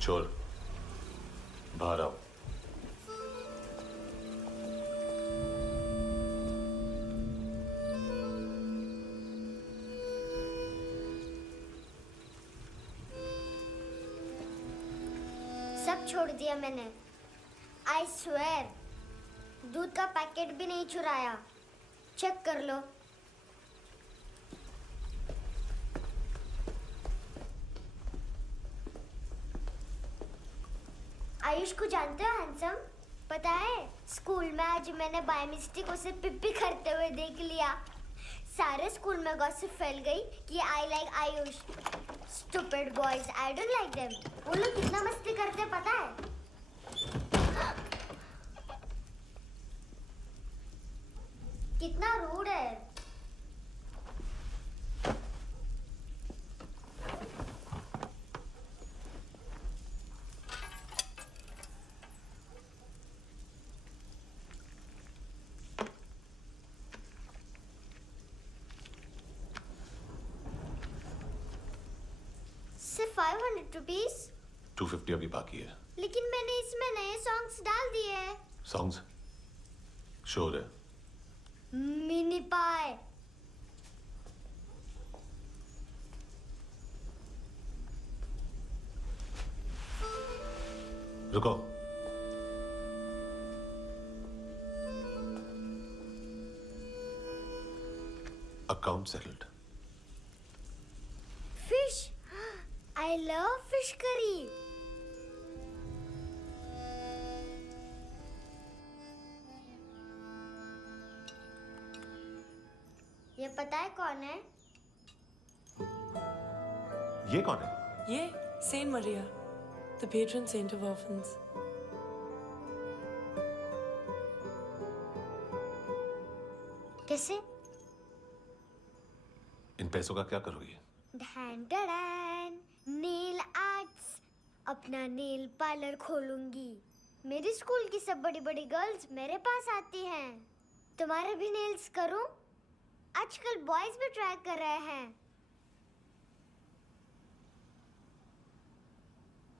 चोर, बाहर आओ। सब छोड़ दिया मैंने। आई स्वेर, दूध का पैकेट भी नहीं चुराया। चेक कर लो। आयुष को जानते हो हैंडसम? पता है स्कूल में आज मैंने बाय मिस्टेक उसे पिप्पी करते हुए देख लिया। सारे स्कूल में गॉसिप फैल गई कि I like Ayush. Stupid boys, I don't like them. वो लोग कितना मस्ती करते पता है? कितना रूड है। सिर्फ 500 रुपीस। 250 अभी बाकी है। लेकिन मैंने इसमें नए सॉन्ग्स डाल दिए हैं। सॉन्ग्स? शोर है। मिनी पाई। रुको। Account settled. Fish, I love fish curry. ये पता है कौन है? ये कौन है? ये Saint Maria, the patron saint of orphans. कैसे? इन पैसों का क्या करोगी? ढैन ढैन, नेल आर्ट्स। अपना नेल पार्लर खोलूंगी। मेरी स्कूल की सब बड़ी बड़ी गर्ल्स मेरे पास आती हैं। तुम्हारे भी नेल्स करूं? आजकल बॉयज भी ट्राई कर रहे हैं।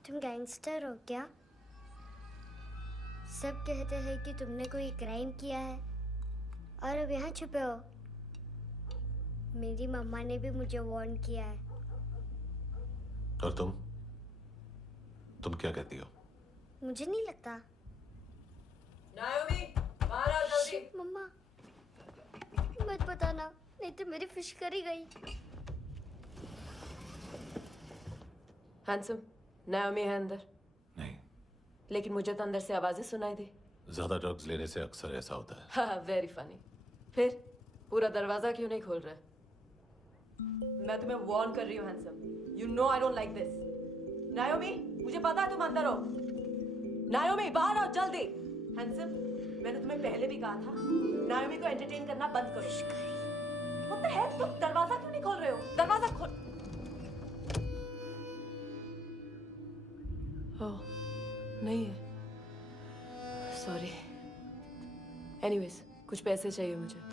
तुम गैंगस्टर हो क्या? सब कहते हैं कि तुमने कोई क्राइम किया है और अब यहाँ छुपे हो। मेरी मम्मा ने भी मुझे वार्न किया है। और तुम क्या कहती हो? मुझे नहीं लगता। नायोमी, बाहर आओ जल्दी। शिट, मम्मा मत बताना, नहीं तो मेरी फिश करी गई। हैंडसम, नायोमी है अंदर। नहीं। लेकिन मुझे तो अंदर से आवाजें सुनाई दी। ज्यादा ड्रग्स लेने से अक्सर ऐसा होता है। हाँ, वेरी फनी। फिर पूरा दरवाजा क्यों नहीं खोल रहे? मैं तुम्हें वार्न कर रही हूँ handsome. You know I don't like this. नायोमी, मुझे पता है तुम अंदर हो। नायोमी, बाहर आओ जल्दी। हैंडसम, मैंने तुम्हें पहले भी कहा था नायोमी को एंटरटेन करना बंद करो। What the hell? तुम दरवाजा क्यों नहीं खोल रहे हो? दरवाजा खोल। ओह, नहीं है। सॉरी। एनीवेज, कुछ पैसे चाहिए मुझे।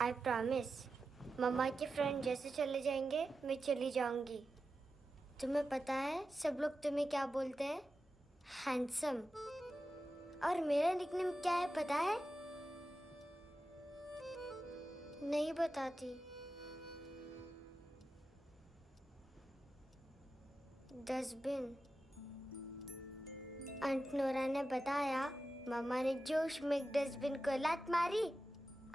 आई प्रॉमिस, मम्मा के फ्रेंड जैसे चले जाएंगे मैं चली जाऊंगी। तुम्हें पता है सब लोग तुम्हें क्या बोलते हैं? हैंडसम। और मेरा निकनेम क्या है पता है? नहीं बताती। डस्टबिन। आंट नोरा ने बताया मामा ने जोश में एक डस्टबिन को लात मारी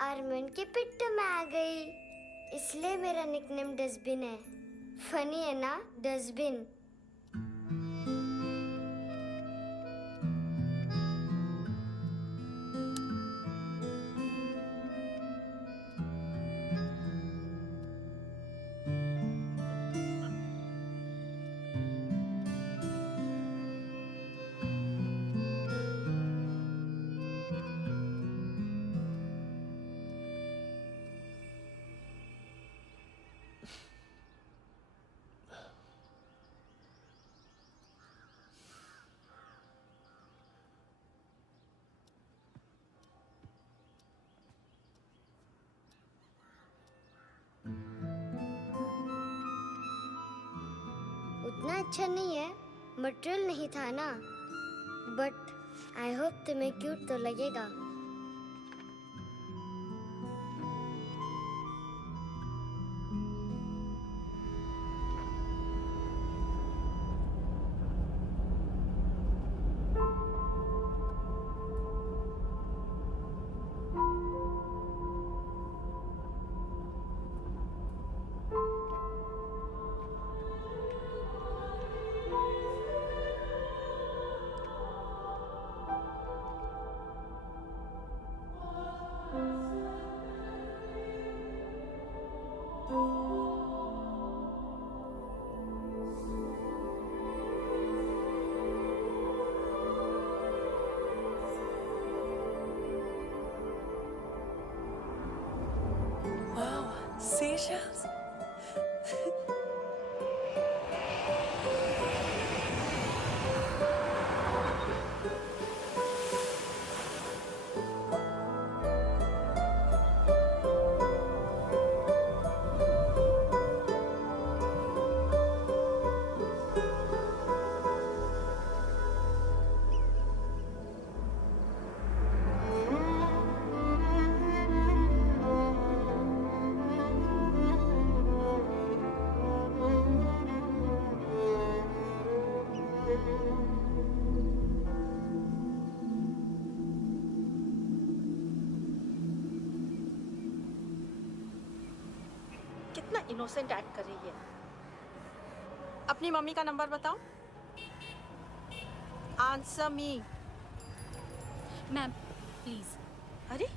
और मैं उनके पिट्ठू में आ गई। इसलिए मेरा निकनेम डस्टबिन है। फनी है ना, डस्टबिन। उतना अच्छा नहीं है, मटेरियल नहीं था ना, बट आई होप तुम्हें क्यूट तो लगेगा। Wow, seashells? कितना इनोसेंट एक्ट कर रही है। अपनी मम्मी का नंबर बताओ। Answer me. Ma'am please. अरे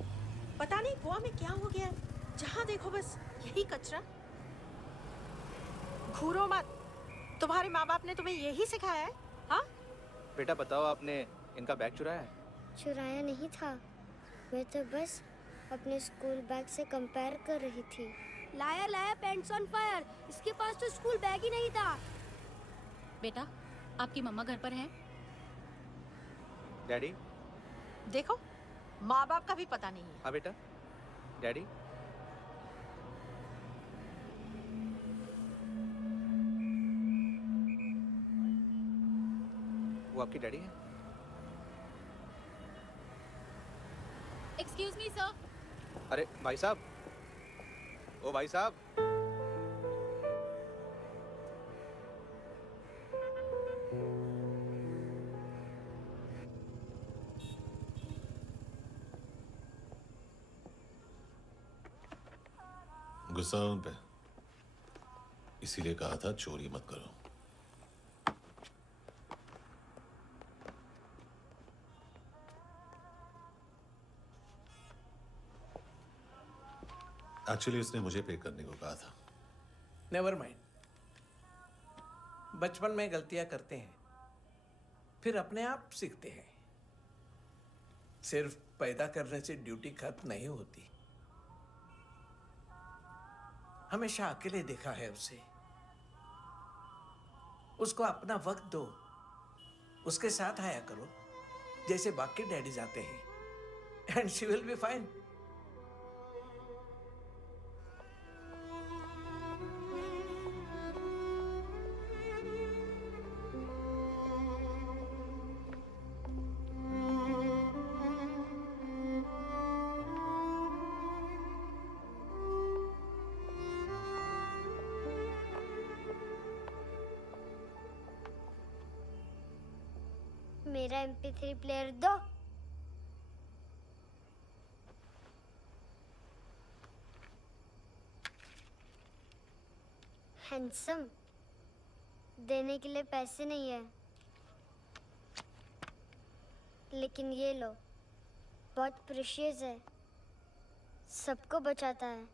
पता नहीं गोवा में क्या हो गया है, जहाँ देखो बस यही कचरा। घूरो मत, तुम्हारे माँ बाप ने तुम्हें यही सिखाया है? हाँ बेटा बताओ, आपने इनका बैग चुराया है? चुराया नहीं था, मैं तो बस अपने स्कूल बैग से कंपेयर कर रही थी। लाया लाया पैंट्स ऑन फायर, इसके पास तो स्कूल बैग ही नहीं था। बेटा आपकी मम्मा घर पर हैं? डैडी? देखो, माँ बाप का भी पता नहीं है। हाँ बेटा। डैडी? वो आपकी डैडी है? Excuse me sir. अरे भाई साहब, ओ भाई साहब। गुस्सा उन पे, इसीलिए कहा था चोरी मत करो। एक्चुअली उसने मुझे पे करने को कहा था। नेवर माइंड, बचपन में गलतियां करते हैं, फिर अपने आप सीखते हैं। सिर्फ पैदा करने से ड्यूटी खत्म नहीं होती। हमेशा अकेले देखा है उसे। उसको अपना वक्त दो, उसके साथ आया करो जैसे बाकी डैडीज आते हैं, and she will be fine. मेरा MP3 प्लेयर दो। हैंडसम, देने के लिए पैसे नहीं है, लेकिन ये लो, बहुत प्रेशियस है, सबको बचाता है।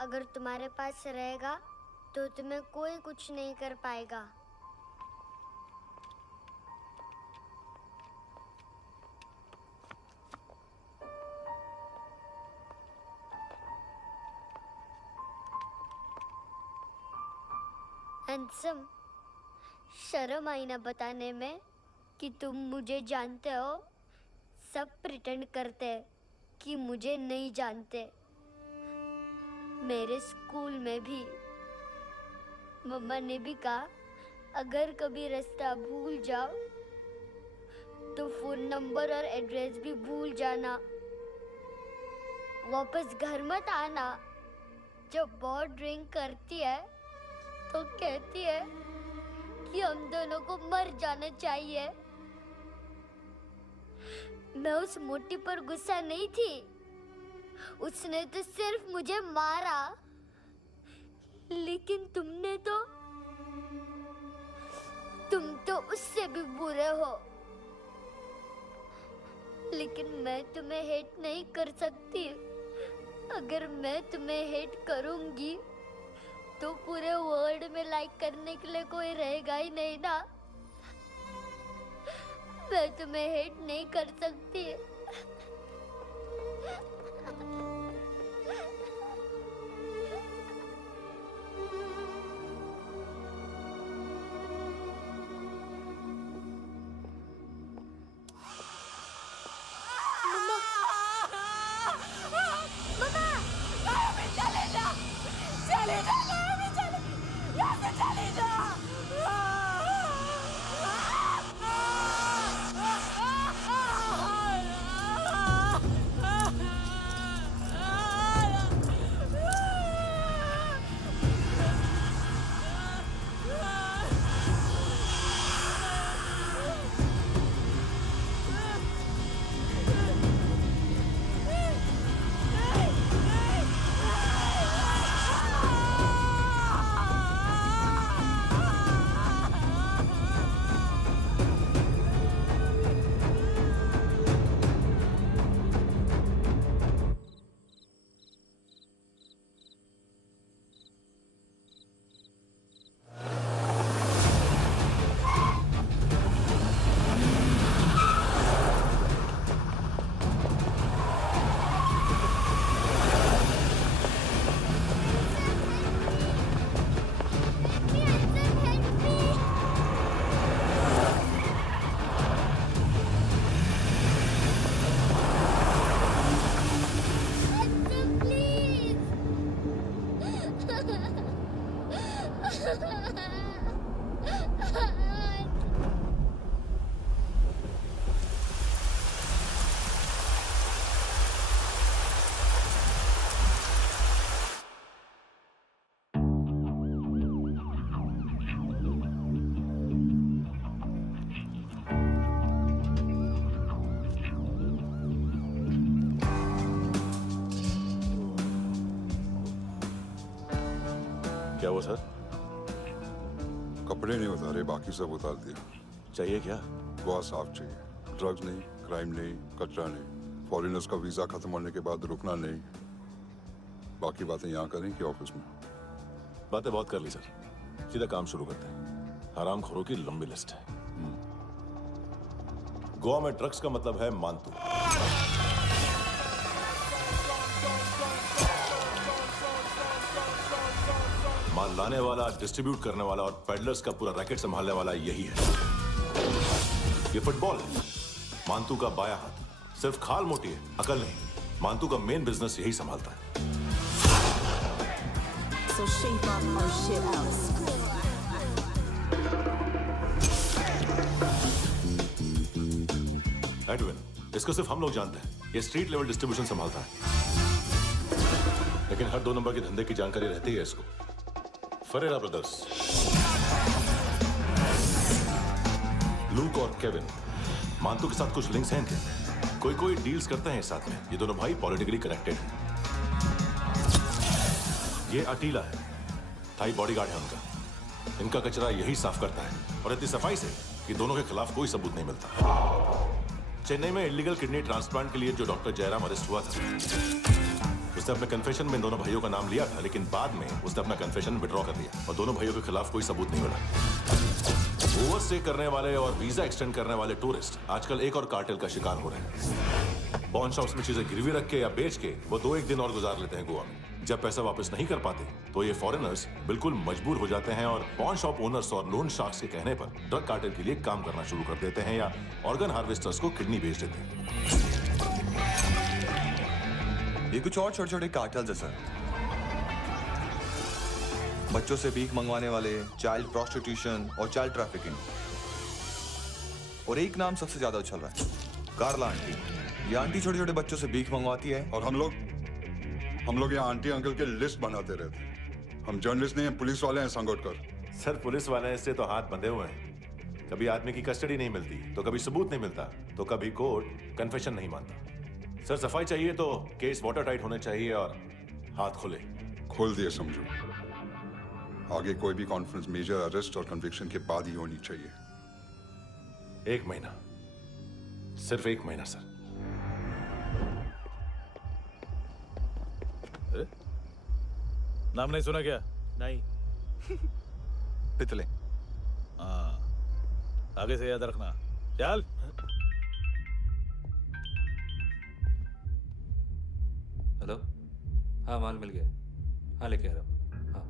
अगर तुम्हारे पास रहेगा तो तुम्हें कोई कुछ नहीं कर पाएगा। हैंडसम, शर्म आई ना बताने में कि तुम मुझे जानते हो। सब प्रिटेंड करते हैं कि मुझे नहीं जानते। मेरे स्कूल में भी मम्मा ने भी कहा, अगर कभी रास्ता भूल जाओ तो फोन नंबर और एड्रेस भी भूल जाना। वापस घर मत आना। जब बहुत ड्रिंक करती है तो कहती है कि हम दोनों को मर जाना चाहिए। मैं उस मोटी पर गुस्सा नहीं थी, उसने तो सिर्फ मुझे मारा, लेकिन तुम तो उससे भी बुरे हो। लेकिन मैं तुम्हें हेट नहीं कर सकती। अगर मैं तुम्हें हेट करूंगी तो पूरे वर्ल्ड में लाइक करने के लिए कोई रहेगा ही नहीं ना। मैं तुम्हें हेट नहीं कर सकती। क्या वो सर? कपड़े नहीं उतारे, बाकी सब उतार दिया। चाहिए क्या? बहुत साफ चाहिए। ड्रग्स नहीं, क्राइम नहीं, कचरा नहीं। फॉरेनर्स का वीजा खत्म होने के बाद रुकना नहीं। बाकी बातें यहाँ करें कि ऑफिस में? बातें बहुत कर ली सर, सीधा काम शुरू करते हैं। हरामखोरों की लंबी लिस्ट है। गोवा में ड्रग्स का मतलब है मानतू। माल लाने वाला, डिस्ट्रीब्यूट करने वाला और पेडलर्स का पूरा रैकेट संभालने वाला यही है। ये फुटबॉल है, मानतू का बाया हाथ। सिर्फ खाल मोटी है, अकल नहीं। मानतू का मेन बिजनेस यही संभालता है। So shape up our shit out. Edwin, इसको सिर्फ हम लोग जानते हैं। ये स्ट्रीट लेवल डिस्ट्रीब्यूशन संभालता है, लेकिन हर 2 नंबर के धंधे की जानकारी रहती है इसको। फरेरा ब्रदर्स, लूक और केविन, मानतू के साथ कुछ लिंक्स हैं इनके। कोई डील्स करते हैं साथ में। ये दोनों भाई पॉलिटिकली कनेक्टेड हैं। ये अटीला है, स्थायी बॉडीगार्ड है उनका। इनका कचरा यही साफ करता है और इतनी सफाई से कि दोनों के खिलाफ कोई सबूत नहीं मिलता। चेन्नई में इलीगल किडनी ट्रांसप्लांट के लिए जो डॉक्टर जयराम अरेस्ट हुआ था, उसने अपने कन्फेशन में इन दोनों भाइयों का नाम लिया था, लेकिन बाद में उसने अपना कन्फेशन विड्रॉ कर लिया और दोनों भाइयों के खिलाफ कोई सबूत नहीं मिला। ओवरस्टे करने वाले और वीजा एक्सटेंड करने वाले टूरिस्ट आजकल एक और कार्टेल का शिकार हो रहे हैं। पॉन शॉप्स में चीजें गिरवी रख के या बेच के वो 2-1 दिन और गुजार लेते हैं गोवा में। जब पैसा वापस नहीं कर पाते तो ये फॉरेनर्स बिल्कुल मजबूर हो जाते हैं और पॉन शॉप ओनर्स और लोन शार्क्स के कहने पर ड्रग कार्टेल के लिए काम करना शुरू कर देते हैं या ऑर्गन हार्वेस्टर्स को किडनी बेच देते हैं। ये कुछ और छोटे छोटे कार्टेल्स है सर। बच्चों से भीख मंगवाने वाले, चाइल्ड प्रोस्टिट्यूशन और चाइल्ड ट्रैफिकिंग। और एक नाम सबसे ज्यादा उछल रहा है, कार्ला आंटी। ये आंटी छोटे छोटे बच्चों से भीख मंगवाती है और हम लोग यहाँ आंटी अंकल के लिस्ट बनाते रहते। हम जर्नलिस्ट नहीं हैं, पुलिस वाले हैं संगोटकर। सर पुलिस वाले इससे तो हाथ बंधे हुए हैं। कभी आदमी की कस्टडी नहीं मिलती तो कभी सबूत नहीं मिलता तो कभी कोर्ट कन्फेशन नहीं मानता। सर सफाई चाहिए तो केस वाटर टाइट होने चाहिए और हाथ खुले। खोल दिए समझो। आगे कोई भी कॉन्फ्रेंस मेजर अरेस्ट और कन्विक्शन के बाद ही होनी चाहिए। 1 महीना, सिर्फ 1 महीना सर। नाम नहीं सुना क्या? नहीं। पितले। हाँ, आगे से याद रखना। चल। हेलो, हाँ माल मिल गया। हाँ लेके आ रहा हूँ। हाँ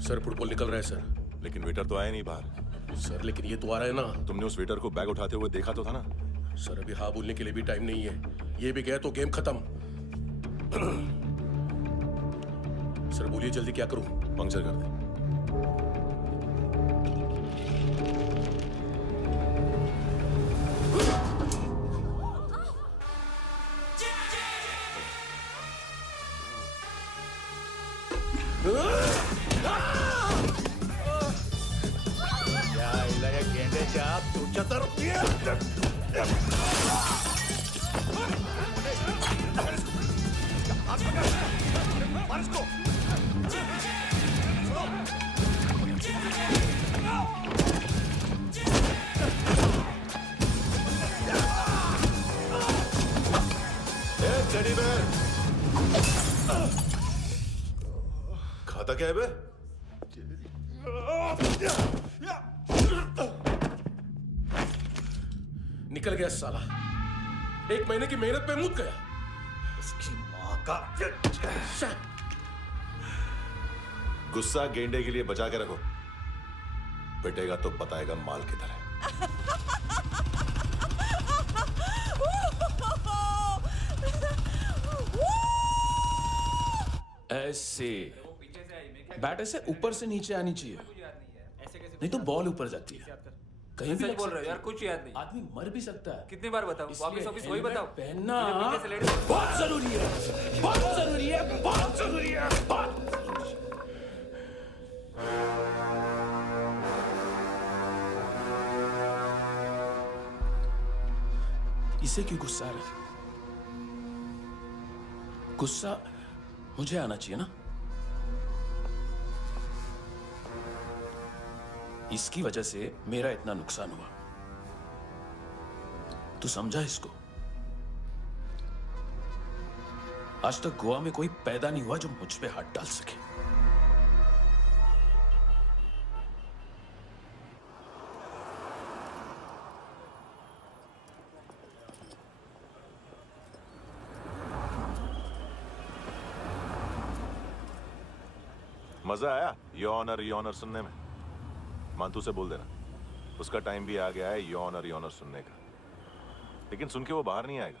सर फुटबॉल निकल रहा है सर। लेकिन वेटर तो आया नहीं बाहर। सर लेकिन ये तो आ रहा है ना। तुमने उस वेटर को बैग उठाते हुए देखा तो था ना। सर अभी हाँ बोलने के लिए भी टाइम नहीं है। ये भी गया तो गेम खत्म। सर बोलिए जल्दी क्या करूं? पंक्चर कर दे। खाता क्या है बे? निकल गया साला। 1 महीने की मेहनत पे मुद गया। उसकी माँ का। गुस्सा गेंडे के लिए बचा के रखो, पिटेगा तो बताएगा माल किधर है। ऐसे बैट ऐसे ऊपर से नीचे आनी चाहिए, नहीं तो बॉल ऊपर जाती है। कहीं भी बोल रहे हो यार, कुछ याद नहीं। आदमी मर भी सकता है। कितनी बार बताऊं? वापिस वही बताओ। पहनना पीछे से लेडीज बहुत जरूरी है, बहुत जरूरी है, बहुत जरूरी है, बहुत इसे क्यों गुस्सा आ रहा है? गुस्सा मुझे आना चाहिए ना। इसकी वजह से मेरा इतना नुकसान हुआ। तू समझा इसको? आज तक गोवा में कोई पैदा नहीं हुआ जो मुझ पे हाथ डाल सके। मजा आया योनर सुनने में? मानतू से बोल देना उसका टाइम भी आ गया है योनर सुनने का। लेकिन सुन के वो बाहर नहीं आएगा,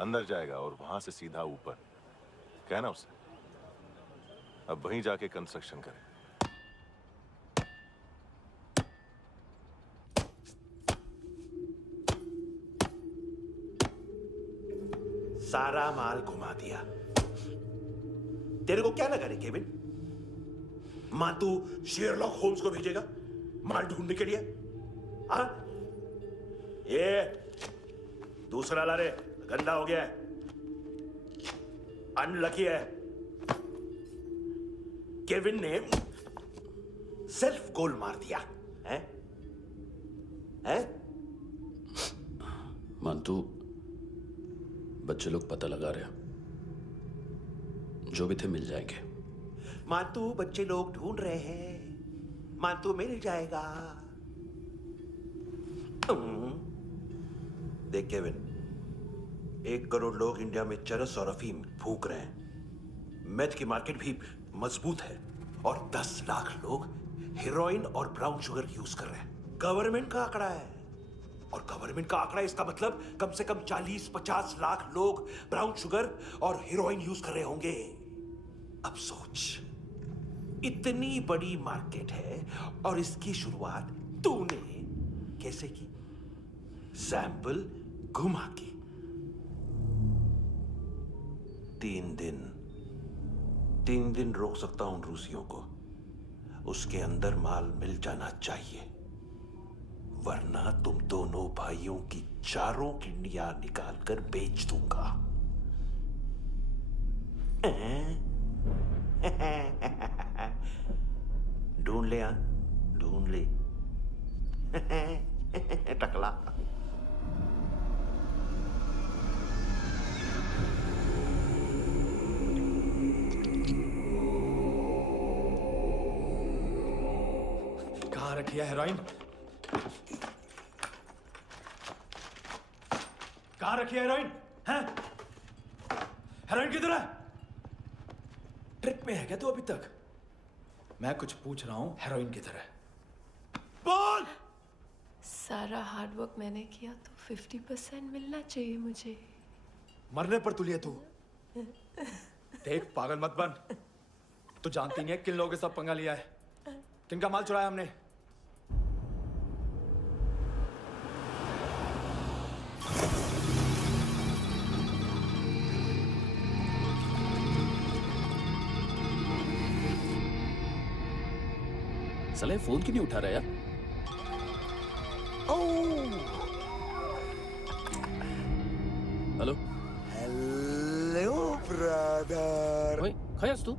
अंदर जाएगा और वहां से सीधा ऊपर। कहना उससे अब वहीं जाके कंस्ट्रक्शन करे। सारा माल घुमा दिया। तेरे को क्या लगा रे केविन? मां तू शेरलॉक होम्स को भेजेगा माल ढूंढने के लिए? हाँ? ये दूसरा ला रे, गंदा हो गया है, अनलकी है। केविन ने सेल्फ गोल मार दिया है? हैं? मानतू, बच्चे लोग पता लगा रहे हैं, जो भी थे मिल जाएंगे। मानतू, बच्चे लोग ढूंढ रहे हैं, मानतू मिल जाएगा। देख केविन, 1 करोड़ लोग इंडिया में चरस और अफीम फूंक रहे हैं। मेथ की मार्केट भी मजबूत है और 10 लाख लोग हेरोइन और ब्राउन शुगर यूज कर रहे हैं। गवर्नमेंट का आंकड़ा है, और गवर्नमेंट का आंकड़ा, इसका मतलब कम से कम 40-50 लाख लोग ब्राउन शुगर और हेरोइन यूज कर रहे होंगे। अब सोच, इतनी बड़ी मार्केट है और इसकी शुरुआत तूने कैसे की? सैंपल घुमा के। 3 दिन रोक सकता हूं रूसियों को, उसके अंदर माल मिल जाना चाहिए, वरना तुम दोनों भाइयों की 4 किडनियां निकाल कर बेच दूंगा। ढूंढ ले, ढूंढ ले टकला। कहाँ रखी है हेरोइन? कहाँ रखी है हेरोइन? हैं? हेरोइन किधर है? ट्रिप में है क्या तू अभी तक? मैं कुछ पूछ रहा हूँ, हेरोइन किधर है? बोल! सारा हार्डवर्क मैंने किया तो 50% मिलना चाहिए मुझे। मरने पर तुलिए तू। देख, पागल मत बन। तू जानती नहीं है किन लोगों के साथ पंगा लिया है, किनका माल चुराया हमने। साले फोन क्यों नहीं उठा रहा यार? Hello hello brother. ओए, खयास तू?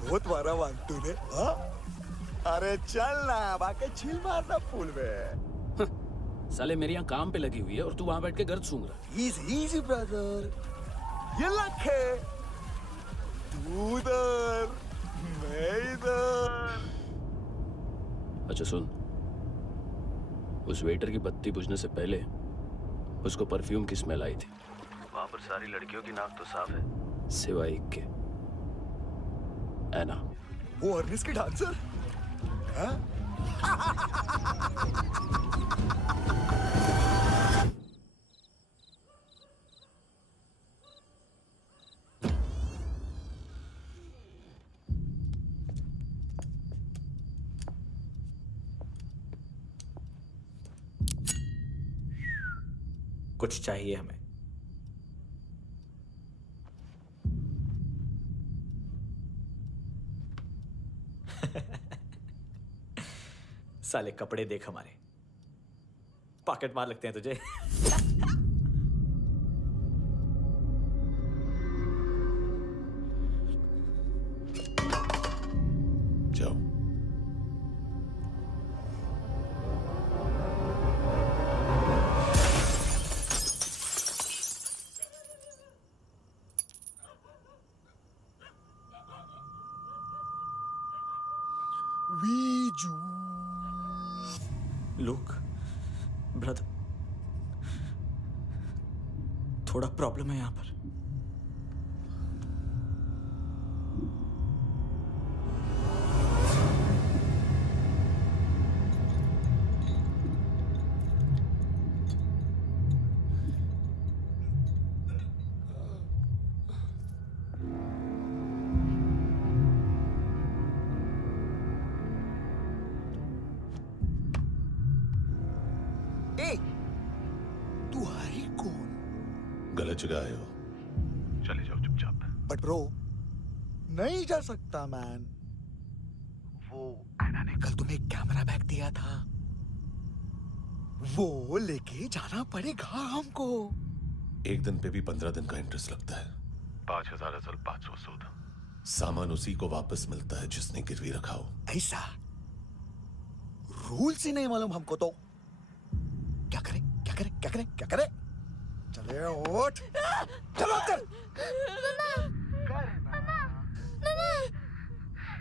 बहुत मारा वांटू ने, हाँ? अरे चल ना, बाकी छील मारना पूल में। साले मेरी यहाँ काम पे लगी हुई है और तू वहां बैठ के गर्द सूंघ रहा। इजी ब्रदर, ये लक है। तू उधर, मैं इधर। अच्छा सुन, उस वेटर की बत्ती बुझने से पहले उसको परफ्यूम की स्मेल आई थी। वहां पर सारी लड़कियों की नाक तो साफ है, सिवाय एक के, एना। वो अर्निस की डांसर? हाँ? कुछ चाहिए हमें। साले कपड़े देख हमारे, पॉकेट मार लगते हैं तुझे। जाओ। वीजू। लुक ब्रदर, थोड़ा प्रॉब्लम है यहाँ पर। तू है ही कौन? कॉलेज गए हो, चले जाओ चुपचाप। बट ब्रो नहीं जा सकता मैन। वो एना ने कल तुम्हें एक कैमरा बैग दिया था, वो लेके जाना पड़ेगा हमको। एक दिन पे भी 15 दिन का इंटरेस्ट लगता है। 5,000 असल 500 सूद। सामान उसी को वापस मिलता है जिसने गिरवी रखा हो। ऐसा रूल्स ही नहीं मालूम हमको तो। क्या करें क्या करें क्या करें क्या करें? चले उठ, चलो कर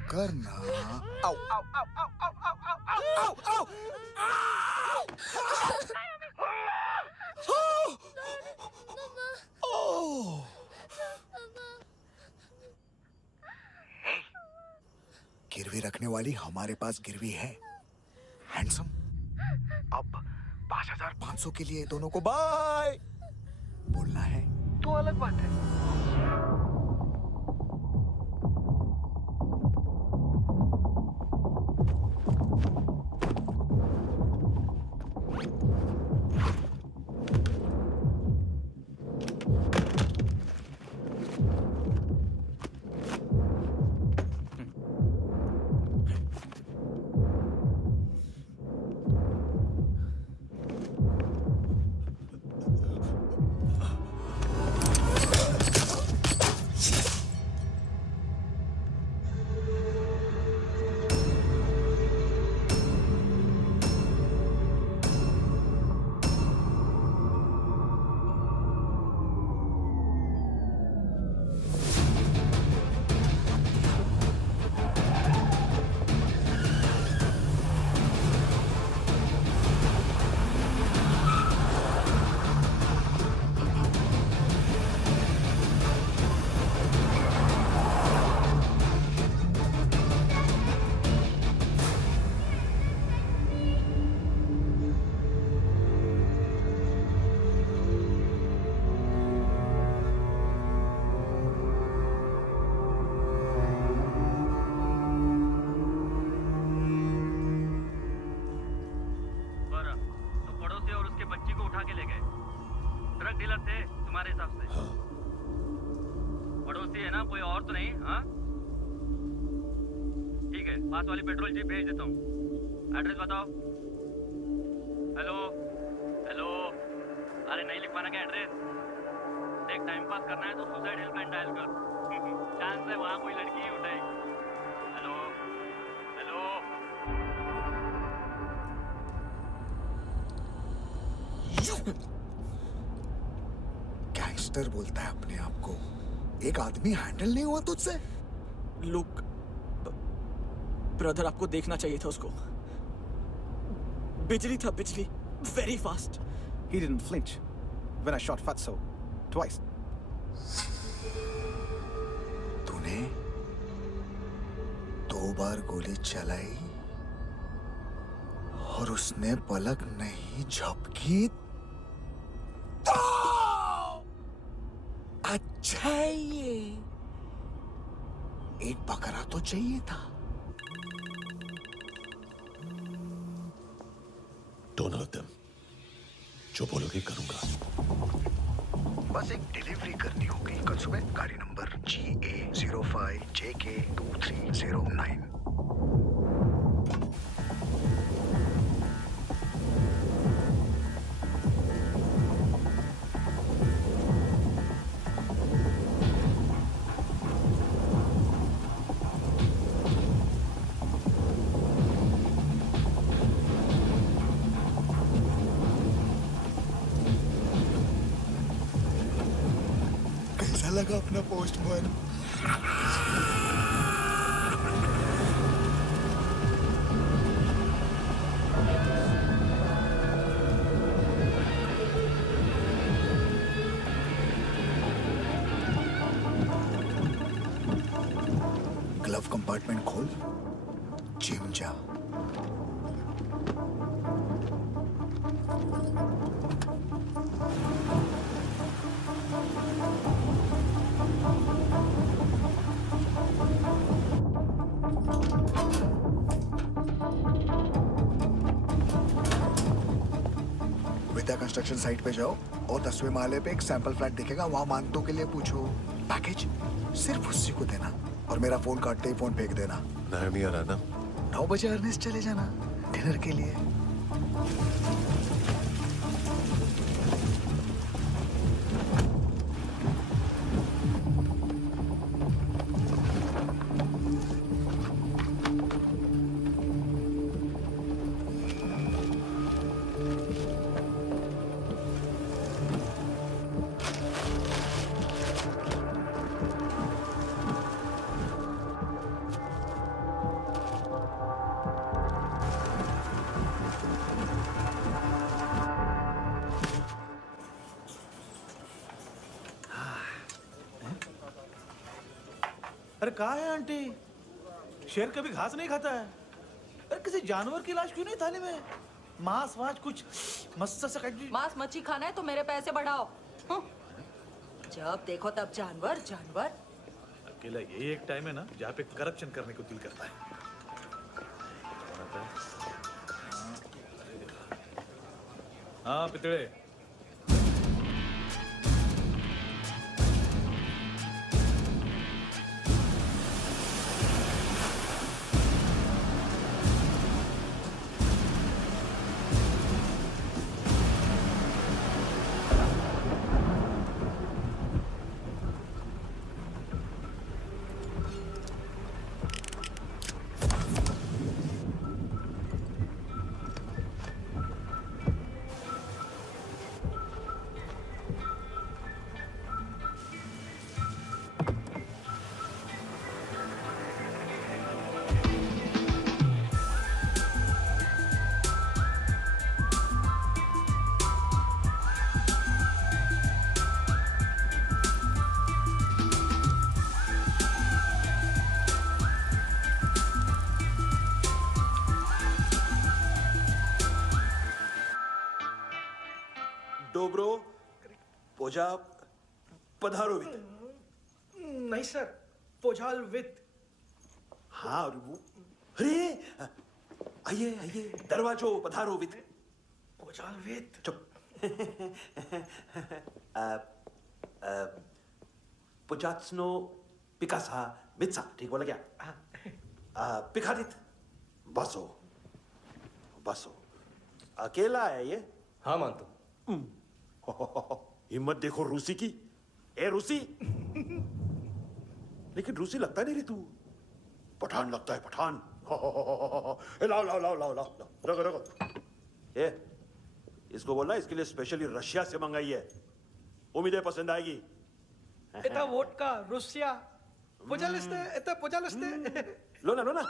करना। आओ आओ आओ आओ आओ आओ आओ आओ। गिरवी रखने वाली हमारे पास गिरवी है हैंडसम। अब 5,500 के लिए दोनों को बाय बोलना है तो अलग बात है। पास वाली पेट्रोल जीप भेज देता हूँ। एड्रेस बताओ। हेलो हेलो, अरे नहीं लिख पाना क्या एड्रेस? देख टाइम पास करना है तो सुसाइड हेल्पलाइन डायल कर। चांस है वहाँ कोई लड़की ही उठाएगी। Hello hello. गैंगस्टर बोलता है अपने आप को। एक आदमी हैंडल नहीं हुआ तुझसे? लुक ब्रदर, आपको देखना चाहिए था उसको। बिजली था, बिजली, very fast. He didn't flinch when I shot Fatso twice. तूने 2 बार गोली चलाई और उसने पलक नहीं झपकी तो अच्छा ये एक बकरा तो चाहिए था। Don't hurt them. जो बोलोगे करूंगा। बस एक डिलीवरी करनी होगी कल सुबह। गाड़ी नंबर GA05JK2309। लगा अपना पोस्टमैन। ग्लव कंपार्टमेंट खोल, जिम जा। विद्या कंस्ट्रक्शन साइट पे जाओ और 10वें माले पे एक सैंपल फ्लैट दिखेगा, वहां मानतों के लिए पूछो। पैकेज सिर्फ उसी को देना और मेरा फोन काटते ही फोन फेंक देना। नायमी आ रहा ना? 9 बजे अर्नेस्ट चले जाना डिनर के लिए। अरे कहाँ है आंटी? शेर कभी घास नहीं खाता है। अरे किसी जानवर की लाश क्यों नहीं थाली में? मांस वाच कुछ मस्त सा मांस मच्छी खाना है तो मेरे पैसे बढ़ाओ। जब देखो तब जानवर जानवर। अकेला यही एक टाइम है ना जहाँ पे करप्शन करने को दिल करता है। हाँ पितड़े। डोब्रो पोजा पधारो वित। नहीं सर, पोजाल वित। हाँ अरे आइए आइए, दरवाजो पधारो वित। पोजाल वित। चुप। पोजात्सनो पिकासा मित्सा, ठीक बोला क्या? पिकादित बसो बसो। अकेला है ये? हाँ मानतो। हिम्मत देखो रूसी की। ए रूसी। लेकिन रूसी लगता नहीं रे तू, पठान लगता है पठान। लाओ लाओ लाओ लाओ लाओ, रखो रखो। ए इसको बोलना इसके लिए स्पेशली रशिया से मंगाई है, उम्मीद है पसंद आएगी। इतना वोडका रुसिया पोजालिस्ते, इतना पोजालिस्ते। लो ना लो ना।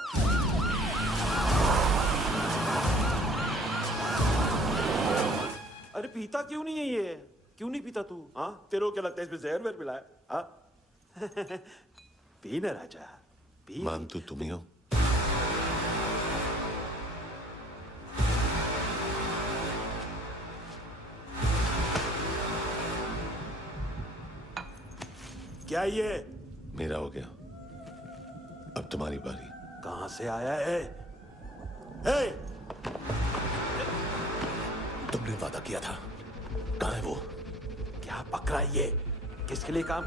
अरे पीता क्यों नहीं है ये? क्यों नहीं पीता तू? हाँ तेरे को क्या लगता है इसमें जहर वहर मिला है? हाँ पी ना राजा पी। मानतू तुम ही हो। क्या ये? मेरा हो गया, अब तुम्हारी बारी। कहां से आया है? हे! तुमने वादा किया था, कहां है वो? क्या पकड़ा ये? किसके लिए काम?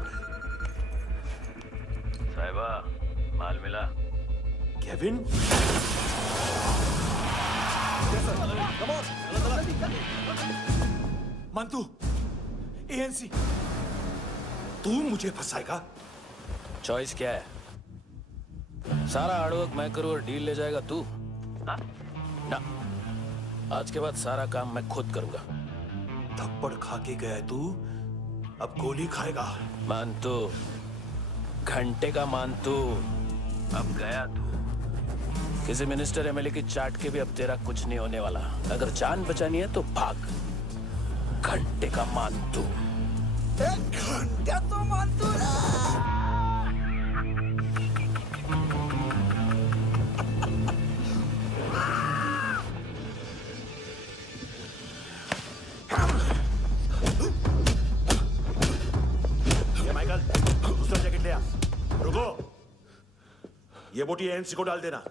साहिबा माल मिला? केविन? मंतू, एएनसी। तू मुझे फंसाएगा? चॉइस क्या है? सारा हार्डवर्क मैं करूं और डील ले जाएगा तू? ना, आज के बाद सारा काम मैं खुद करूंगा। थप्पड़ खा के गया तू, अब गोली खाएगा। मानतू, घंटे का मानतू, अब गया तू। किसी मिनिस्टर एमएलए की चाट के भी अब तेरा कुछ नहीं होने वाला। अगर जान बचानी है तो भाग। घंटे का मानतू। घंटा तो मानतू ना। माइकल, दूसरा जैकेट ले आ। रुको, ये बोटी एएनसी को डाल देना।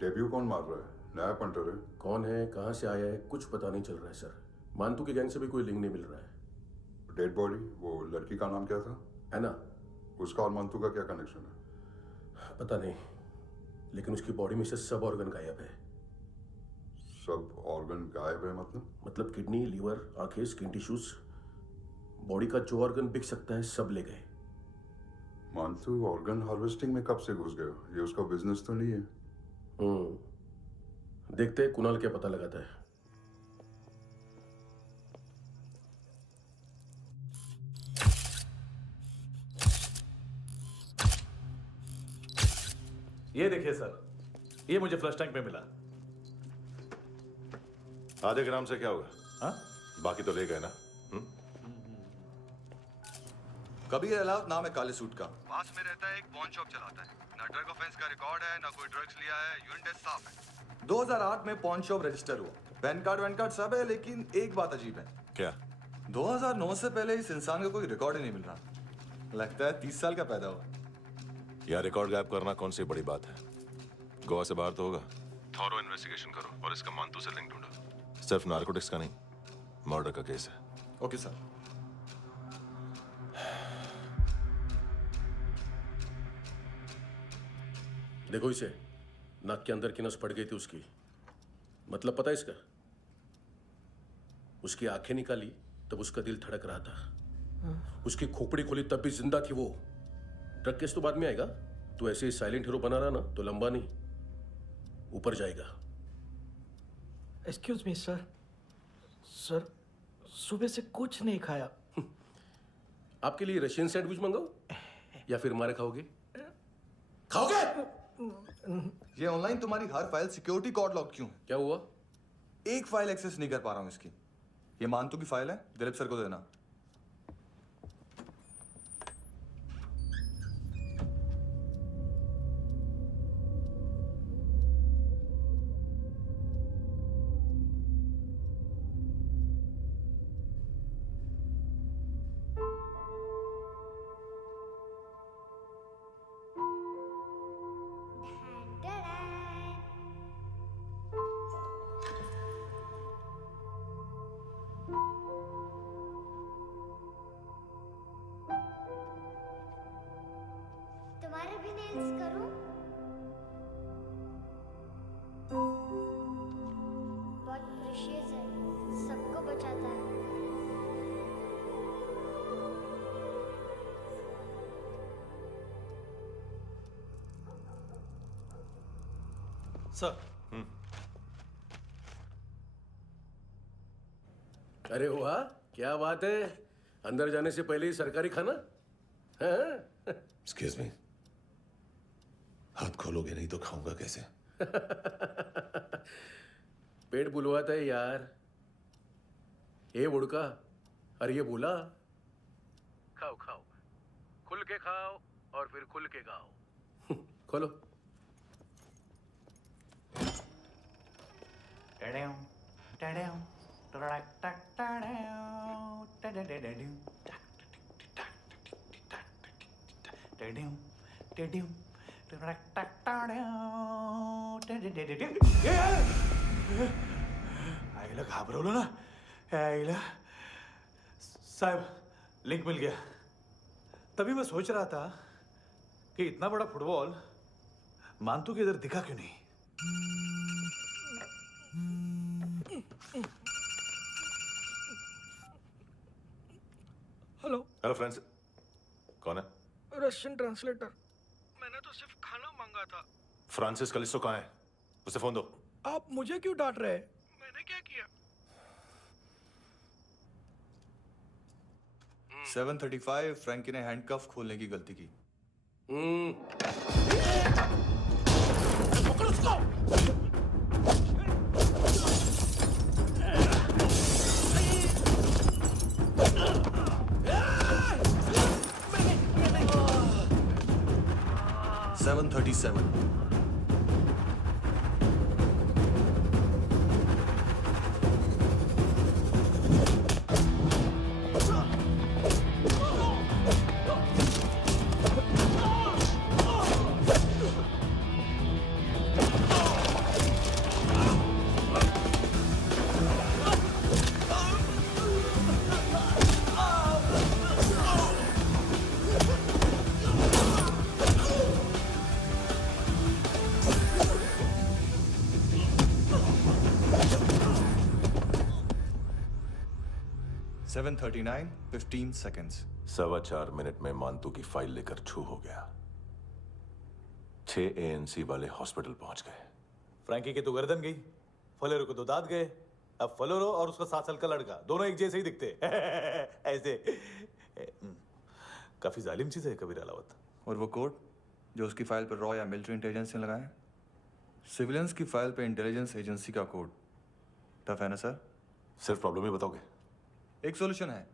डेब्यू कौन मार रहा है? नया पंटर है। कौन है, कहाँ से आया है, कुछ पता नहीं चल रहा है सर। मानतू के गैंग से भी कोई लिंक नहीं मिल रहा है। डेड बॉडी, वो लड़की का नाम क्या था? एना। उसका और मानतू का क्या कनेक्शन है? पता नहीं, लेकिन उसकी बॉडी में से सब ऑर्गन गायब है। सब ऑर्गन गायब है मतलब किडनी, लीवर, आंखें, स्किन टिश्यूज, बॉडी का जो ऑर्गन बिक सकता है सब ले गए। मानतू ऑर्गन हार्वेस्टिंग में कब से घुस गए? ये उसका बिजनेस तो नहीं है? देखते हैं कुणाल क्या पता लगाता है। ये देखिए सर, ये मुझे फ्लश टैंक में मिला। आधे ग्राम से क्या होगा? हाँ? बाकी तो ले गए ना? कबीर अलाउद नाम है काले सूट का। पास में रहता है, एक पॉन शॉप चलाता है। ना ड्रग ऑफेंस का रिकॉर्ड है, ना कोई ड्रग्स लिया है, यूरिन टेस्ट साफ है। 2008 में पॉन शॉप रजिस्टर हुआ, पैन कार्ड वैन कार्ड सब है, लेकिन एक बात अजीब है। क्या? 2009 से पहले इस इंसान का कोई रिकॉर्ड ही नहीं मिल रहा। लगता है 30 साल का पैदा हुआ। यार रिकॉर्ड गायब करना कौन सी बड़ी बात है? गोवा से बाहर तो होगा। थॉरो इन्वेस्टिगेशन करो और इसका मानतू से लिंक ढूंढो। सिर्फ नारकोटिक्स का नहीं, मर्डर का केस है। Okay sir. देखो इसे, नाक के अंदर की नस पड़ गई थी उसकी। मतलब पता है इसका? उसकी आंखें निकाली तब उसका दिल धड़क रहा था। उसकी खोपड़ी खोली तब भी जिंदा थी वो। ड्रग केस तो बाद में आएगा। तो ऐसे ही साइलेंट हीरो बना रहा ना तो लंबा नहीं, ऊपर जाएगा। एक्सक्यूज मी सर, सर सुबह से कुछ नहीं खाया। आपके लिए रशियन सैंडविच मंगाओ या फिर मारे खाओगे? खाओगे? ये ऑनलाइन तुम्हारी हर फाइल सिक्योरिटी कोड लॉक क्यों है? क्या हुआ? एक फाइल एक्सेस नहीं कर पा रहा हूं इसकी। ये मानतू की फाइल है, दिलीप सर को देना। तुम्हारे भी नेल्स करूं? बहुत प्रेशियस है, सबको बचाता है। सर। अरे वाह, क्या बात है। अंदर जाने से पहले ही सरकारी खाना। एक्सक्यूज मी, हाथ खोलोगे नहीं तो खाऊंगा कैसे? पेट बुलवाता है यार। ये बुड़का, अरे ये बोला। खाओ खाओ, खुल के खाओ और फिर खुल के गाओ। खोलो। आईला घाबरवलं ना। आईला साहब, लिंक मिल गया। तभी मैं सोच रहा था कि इतना बड़ा फुटबॉल मानतू के इधर दिखा क्यों नहीं। हेलो। हेलो फ्रेंड्स, कौन है? Russian translator. मैंने तो सिर्फ खाना मांगा था। फ्रांसिस कलिस्टो कहाँ है? उसे फोन दो। आप मुझे क्यों डांट रहे हैं? मैंने क्या किया? 735 फ्रैंकी ने हैंडकफ खोलने की गलती की। पकड़ उसको। 737। 7:39, 15 seconds. 4.25 मिनट में मानतू की फाइल लेकर छू हो गया। 6 ANC वाले हॉस्पिटल पहुंच गए। फ्रैंकी की तो गर्दन गई, फलेरो को तो दांत गए। अब फलेरो और उसका 7 साल का लड़का दोनों एक जैसे ही दिखते ऐसे। काफी जालिम चीज है कबीर अलावत। और वो कोड जो उसकी फाइल पर रॉ या मिलिट्री इंटेलिजेंस ने लगाया, सिविलियंस की फाइल पे इंटेलिजेंस एजेंसी का कोड। टफ है ना सर? सिर्फ प्रॉब्लम ही बताओगे? एक सॉल्यूशन है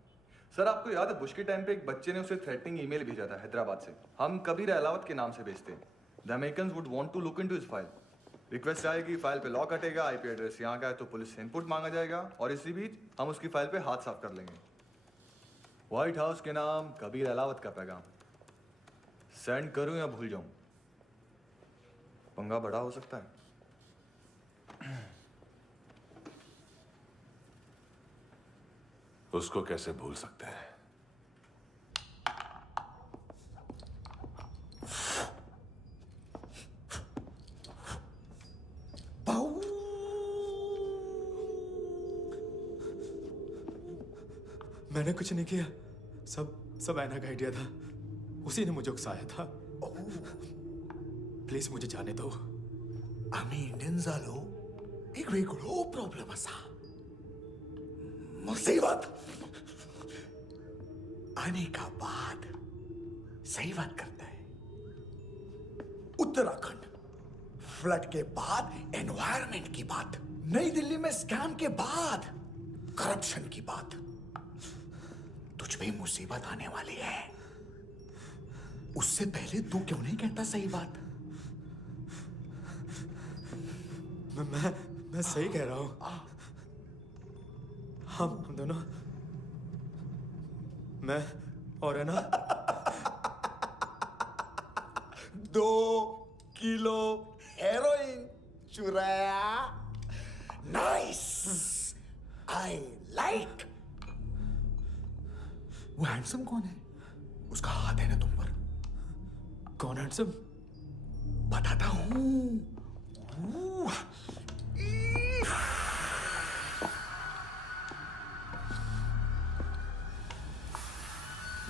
सर। आपको याद है बुश के टाइम पे एक बच्चे ने उसे थ्रेटनिंग ईमेल भेजा था हैदराबाद से। हम कबीर अलावत के नाम से भेजते हैं। The Americans would want to look into his file. Request आएगी, फाइल पे लॉक हटेगा, आईपी एड्रेस यहाँ का है तो पुलिस से इनपुट मांगा जाएगा और इसी बीच हम उसकी फाइल पे हाथ साफ कर लेंगे। व्हाइट हाउस के नाम कबीर अलावत का पैगाम। सेंड करूं या भूल जाऊं? पंगा बड़ा हो सकता है। उसको कैसे भूल सकते हैं? मैंने कुछ नहीं किया, सब ऐना का आइडिया था। उसी ने मुझे उकसाया था। प्लीज मुझे जाने दो। आम्ही इंडियन झालो एक वेगळो प्रॉब्लेम असा। मुसीबत आने का बाद सही बात करता है। उत्तराखंड फ्लड के बाद एनवायरनमेंट की बात, नई दिल्ली में स्कैम के बाद करप्शन की बात। तुझ पे मुसीबत आने वाली है, उससे पहले तू क्यों नहीं कहता सही बात? मैं सही कह रहा हूं। हम दोनों, मैं और है ना 2 किलो हेरोइन चुराया। Nice, I like. वो हैंडसम कौन है? उसका हाथ है ना तुम पर? कौन हैंडसम? बताता हूं।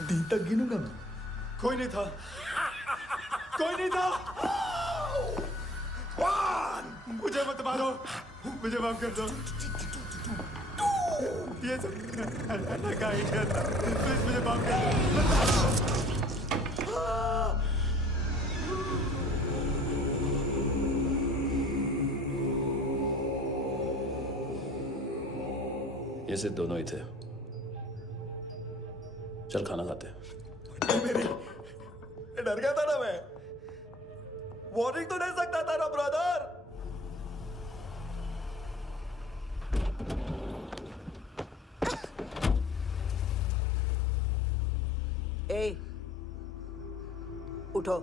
दिन तक गिनूंगा मैं। कोई नहीं था, कोई नहीं था। मुझे मत मारो, मुझे माफ कर दो। ये सब ऐना का आइडिया था। प्लीज मुझे माफ कर दो। ये सिर्फ दोनों ही थे। चल खाना खाते हैं। मेरी डर गया था ना मैं। वार्निंग तो दे सकता था ना ब्रदर। ए, उठो।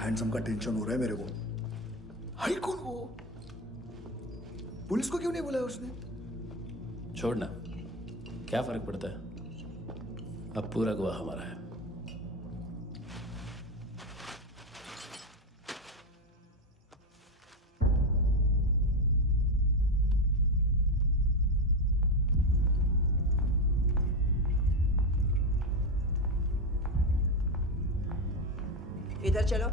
हैंडसम का टेंशन हो रहा है मेरे को। हाई कौन वो? पुलिस को क्यों नहीं बुलाया उसने? छोड़ना, क्या फर्क पड़ता है? अब पूरा गवाह हमारा है। इधर चलो।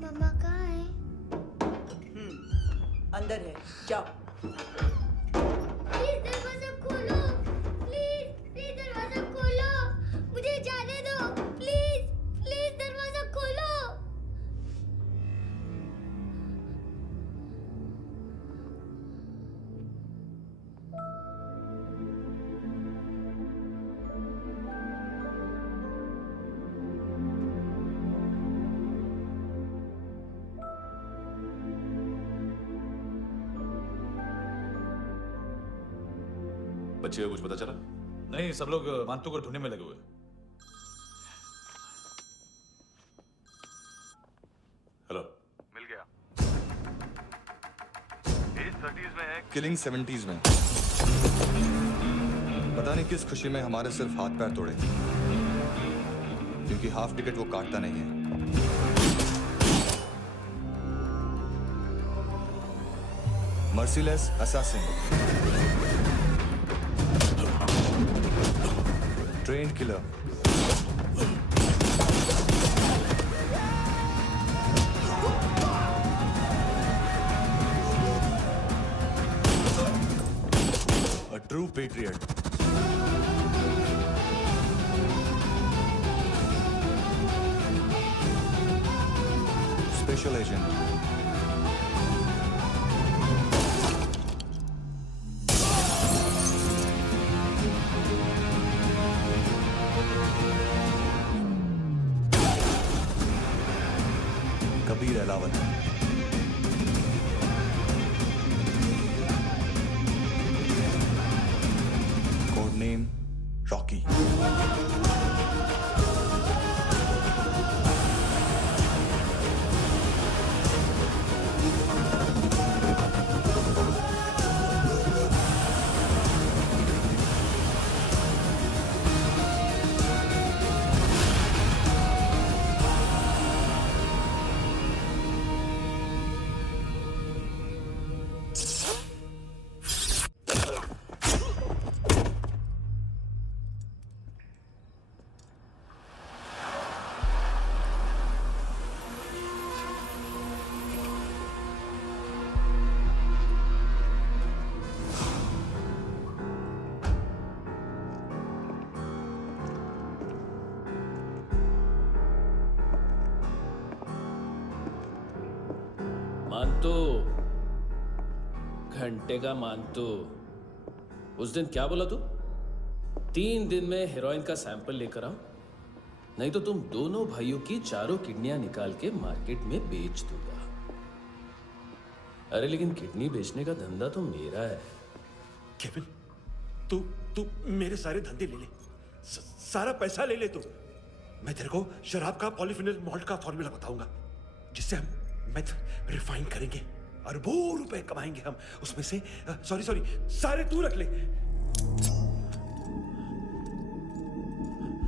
मम्मा कहाँ है? अंदर है, जाओ। प्लीज दरवाजा खोलो, प्लीज दरवाजा खोलो, मुझे जाने दो। प्लीज दरवाजा खोलो। बच्चे को कुछ पता चला? नहीं, सब लोग मानतू को ढूंढने में लगे हुए। हेलो, मिल गया। एज 30s में है, किलिंग 70s में। पता नहीं किस खुशी में हमारे सिर्फ हाथ पैर तोड़े, क्योंकि हाफ टिकट वो काटता नहीं है। Merciless assassin, trained killer, a true patriot. Special agent. Kabir Ahlawat. Code name Rocky. मानतो, घंटे का मानतो, उस दिन क्या बोला तू? 3 दिन में हेरोइन का सैंपल लेकर आओ, नहीं तो तुम दोनों भाइयों की चारों किडनियां निकाल के मार्केट में बेच दूंगा। अरे लेकिन किडनी बेचने का धंधा तो मेरा है। केविन, तू मेरे सारे धंधे ले ले, सारा पैसा ले ले तू। मैं तेरे को शराब का पॉलीफिनल मॉल्ट का फॉर्मूला बताऊंगा, जिससे हम मेथ रिफाइन करेंगे, अरबों रुपए कमाएंगे हम उसमें से। सॉरी सारे तू रख ले।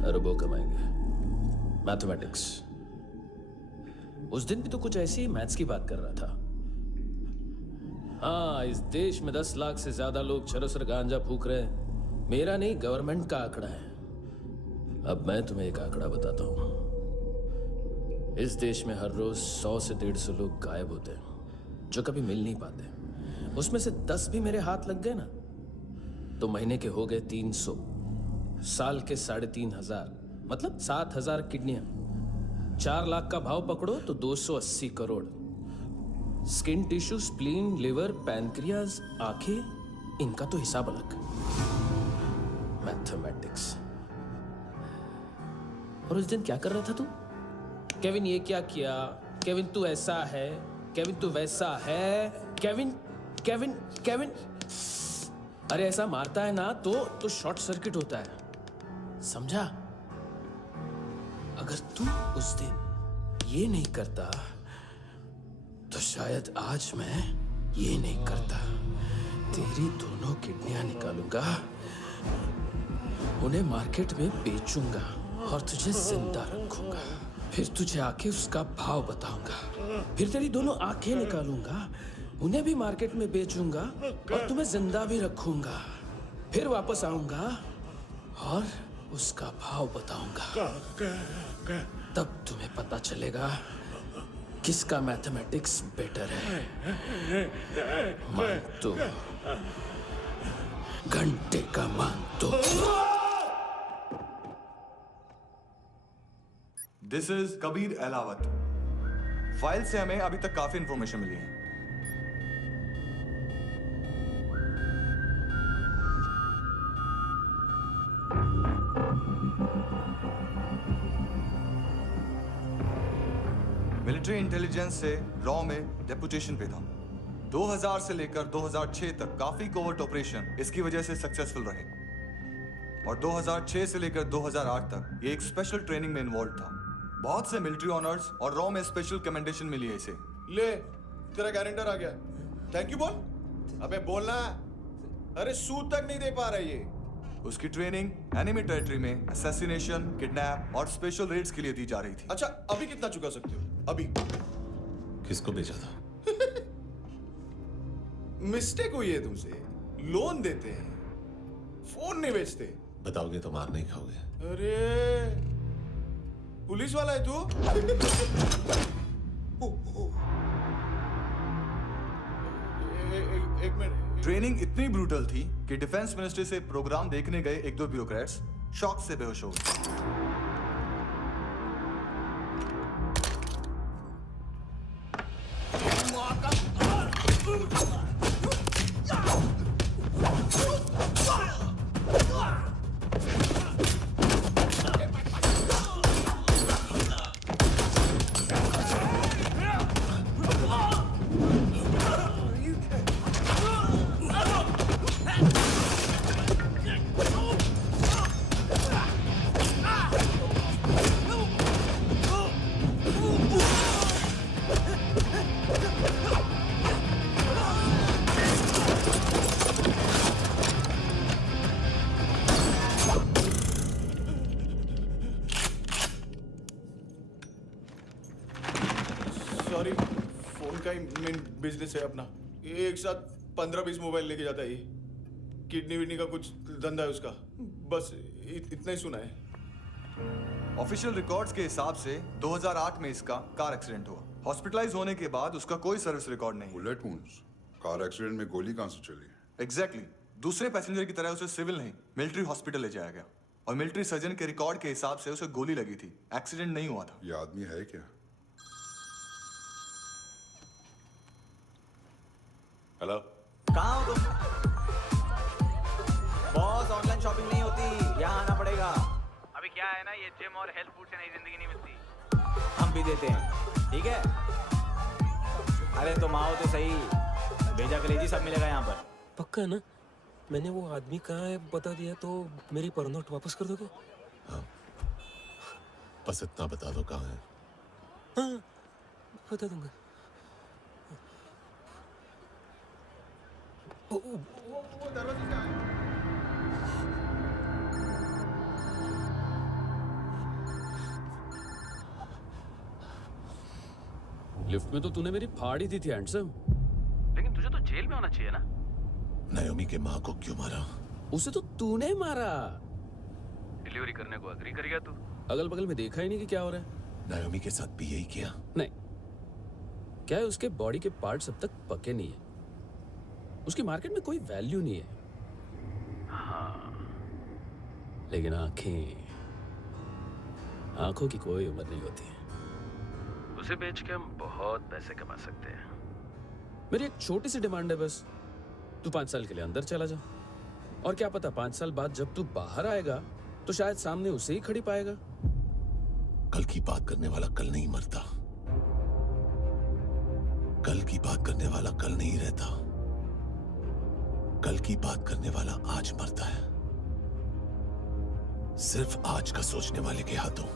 अरबों कमाएंगे, मैथमेटिक्स। उस दिन भी तो कुछ ऐसी ही मैथ्स की बात कर रहा था। हाँ, इस देश में 10 लाख से ज्यादा लोग चरस और गांजा फूक रहे हैं। मेरा नहीं, गवर्नमेंट का आंकड़ा है। अब मैं तुम्हें एक आंकड़ा बताता हूं। इस देश में हर रोज 100 से 150 लोग गायब होते हैं, जो कभी मिल नहीं पाते। उसमें से 10 भी मेरे हाथ लग गए ना, तो महीने के हो गए 300, साल के 3,500, मतलब 7,000 किडनियां। 4 लाख का भाव पकड़ो तो 280 crore. Skin tissue, spleen, liver, pancreas, आंखें, इनका तो हिसाब अलग। मैथमेटिक्स। और उस दिन क्या कर रहा था तू? केविन ये क्या किया, केविन तू ऐसा है, केविन तू वैसा है, केविन केविन केविन। अरे ऐसा मारता है ना तो शॉर्ट सर्किट होता है, समझा? अगर तू उस दिन ये नहीं करता तो शायद आज मैं ये नहीं करता। तेरी दोनों किडनियां निकालूंगा, उन्हें मार्केट में बेचूंगा और तुझे जिंदा रखूंगा। फिर तुझे आके उसका भाव बताऊंगा। फिर तेरी दोनों आंखें निकालूंगा, उन्हें भी मार्केट में बेचूंगा और तुम्हें जिंदा भी रखूंगा। फिर वापस आऊंगा और उसका भाव बताऊंगा। तब तुम्हें पता चलेगा किसका मैथमेटिक्स बेटर है। मानतो, घंटे का मानतो। This is Kabir Ahlawat. File से हमें अभी तक काफी इंफॉर्मेशन मिली है। मिलिट्री इंटेलिजेंस से रॉ में डेपुटेशन पे था। 2000 से लेकर 2006 तक काफी कोवर्ट ऑपरेशन इसकी वजह से सक्सेसफुल रहे, और 2006 से लेकर 2008 तक ये एक स्पेशल ट्रेनिंग में इन्वॉल्व था। बहुत से मिलिट्री ऑनर्स और रॉ में स्पेशल कमेंडेशन मिली है इसे। ले, तेरा गारंटर आ गया। थैंक यू बोल। अबे बोलना। अरे सूद तक नहीं दे पा रहा ये। उसकी ट्रेनिंग एनिमी टेरिटरी में असैसिनेशन, किडनैप और स्पेशल रेड्स के लिए दी जा रही थी। अच्छा अभी कितना चुका सकते हो? अभी किसको भेजा था? मिस्टेक हुई है तुमसे। लोन देते हैं, फोन नहीं बेचते। बताओगे तो मार नहीं खाओगे। अरे पुलिस वाला है तू? एक मिनट। ट्रेनिंग इतनी ब्रूटल थी कि डिफेंस मिनिस्ट्री से प्रोग्राम देखने गए एक दो ब्यूरोक्रेट्स शॉक से बेहोश हो गए। सॉरी, फोन का ही मेन बिजनेस है अपना। एक साथ 15-20 मोबाइल लेके जाता है ये। किडनी विडनी का कुछ धंधा है उसका। बस इतना ही सुना है। ऑफिशियल रिकॉर्ड्स के हिसाब से 2008 में इसका कार एक्सीडेंट हुआ। हॉस्पिटलाइज होने के बाद उसका कोई सर्विस रिकॉर्ड नहीं। Bullet wounds? कार एक्सीडेंट में गोली कहां से चली? एग्जैक्टली। दूसरे पैसेंजर की तरह उसे सिविल नहीं, मिलिट्री हॉस्पिटल ले जाया गया और मिलिट्री सर्जन के रिकॉर्ड के हिसाब से उसे गोली लगी थी। एक्सीडेंट नहीं हुआ था। ये आदमी है क्या? हेलो, कहाँ हो तुम? बॉस, ऑनलाइन शॉपिंग नहीं होती, यहाँ आना पड़ेगा। अभी क्या है ना, ये जिम और हेल्थ फूड से नई जिंदगी नहीं मिलती। हम भी देते हैं, ठीक है? अरे तुम आओ तो सही, भेजा कलेजी सब मिलेगा यहाँ पर। पक्का ना? मैंने वो आदमी कहाँ है बता दिया तो मेरी पर नोट वापस कर दोगे? हाँ, बस इतना बता दो कहाँ है। हाँ, बता दूंगा। लिफ्ट में तो तूने मेरी फाड़ ही दी थी हैंडसम। लेकिन तुझे तो जेल में होना चाहिए ना। नायोमी के माँ को क्यों मारा? उसे तो तूने मारा। डिलीवरी करने को अग्री कर गया तू। अगल बगल में देखा ही नहीं कि क्या हो रहा है। नायोमी के साथ भी यही किया? नहीं, क्या है उसके बॉडी के पार्ट्स अब तक पके नहीं है। उसकी मार्केट में कोई वैल्यू नहीं है। हाँ, लेकिन आंखों की कोई उम्र नहीं होती। उसे बेच के हम बहुत पैसे कमा सकते हैं। मेरी एक छोटी सी डिमांड है बस, तू 5 साल के लिए अंदर चला जा और क्या पता 5 साल बाद जब तू बाहर आएगा तो शायद सामने उसे ही खड़ी पाएगा। कल की बात करने वाला कल नहीं मरता। कल की बात करने वाला कल नहीं रहता। कल की बात करने वाला आज मरता है। सिर्फ आज का सोचने वाले के हाथों।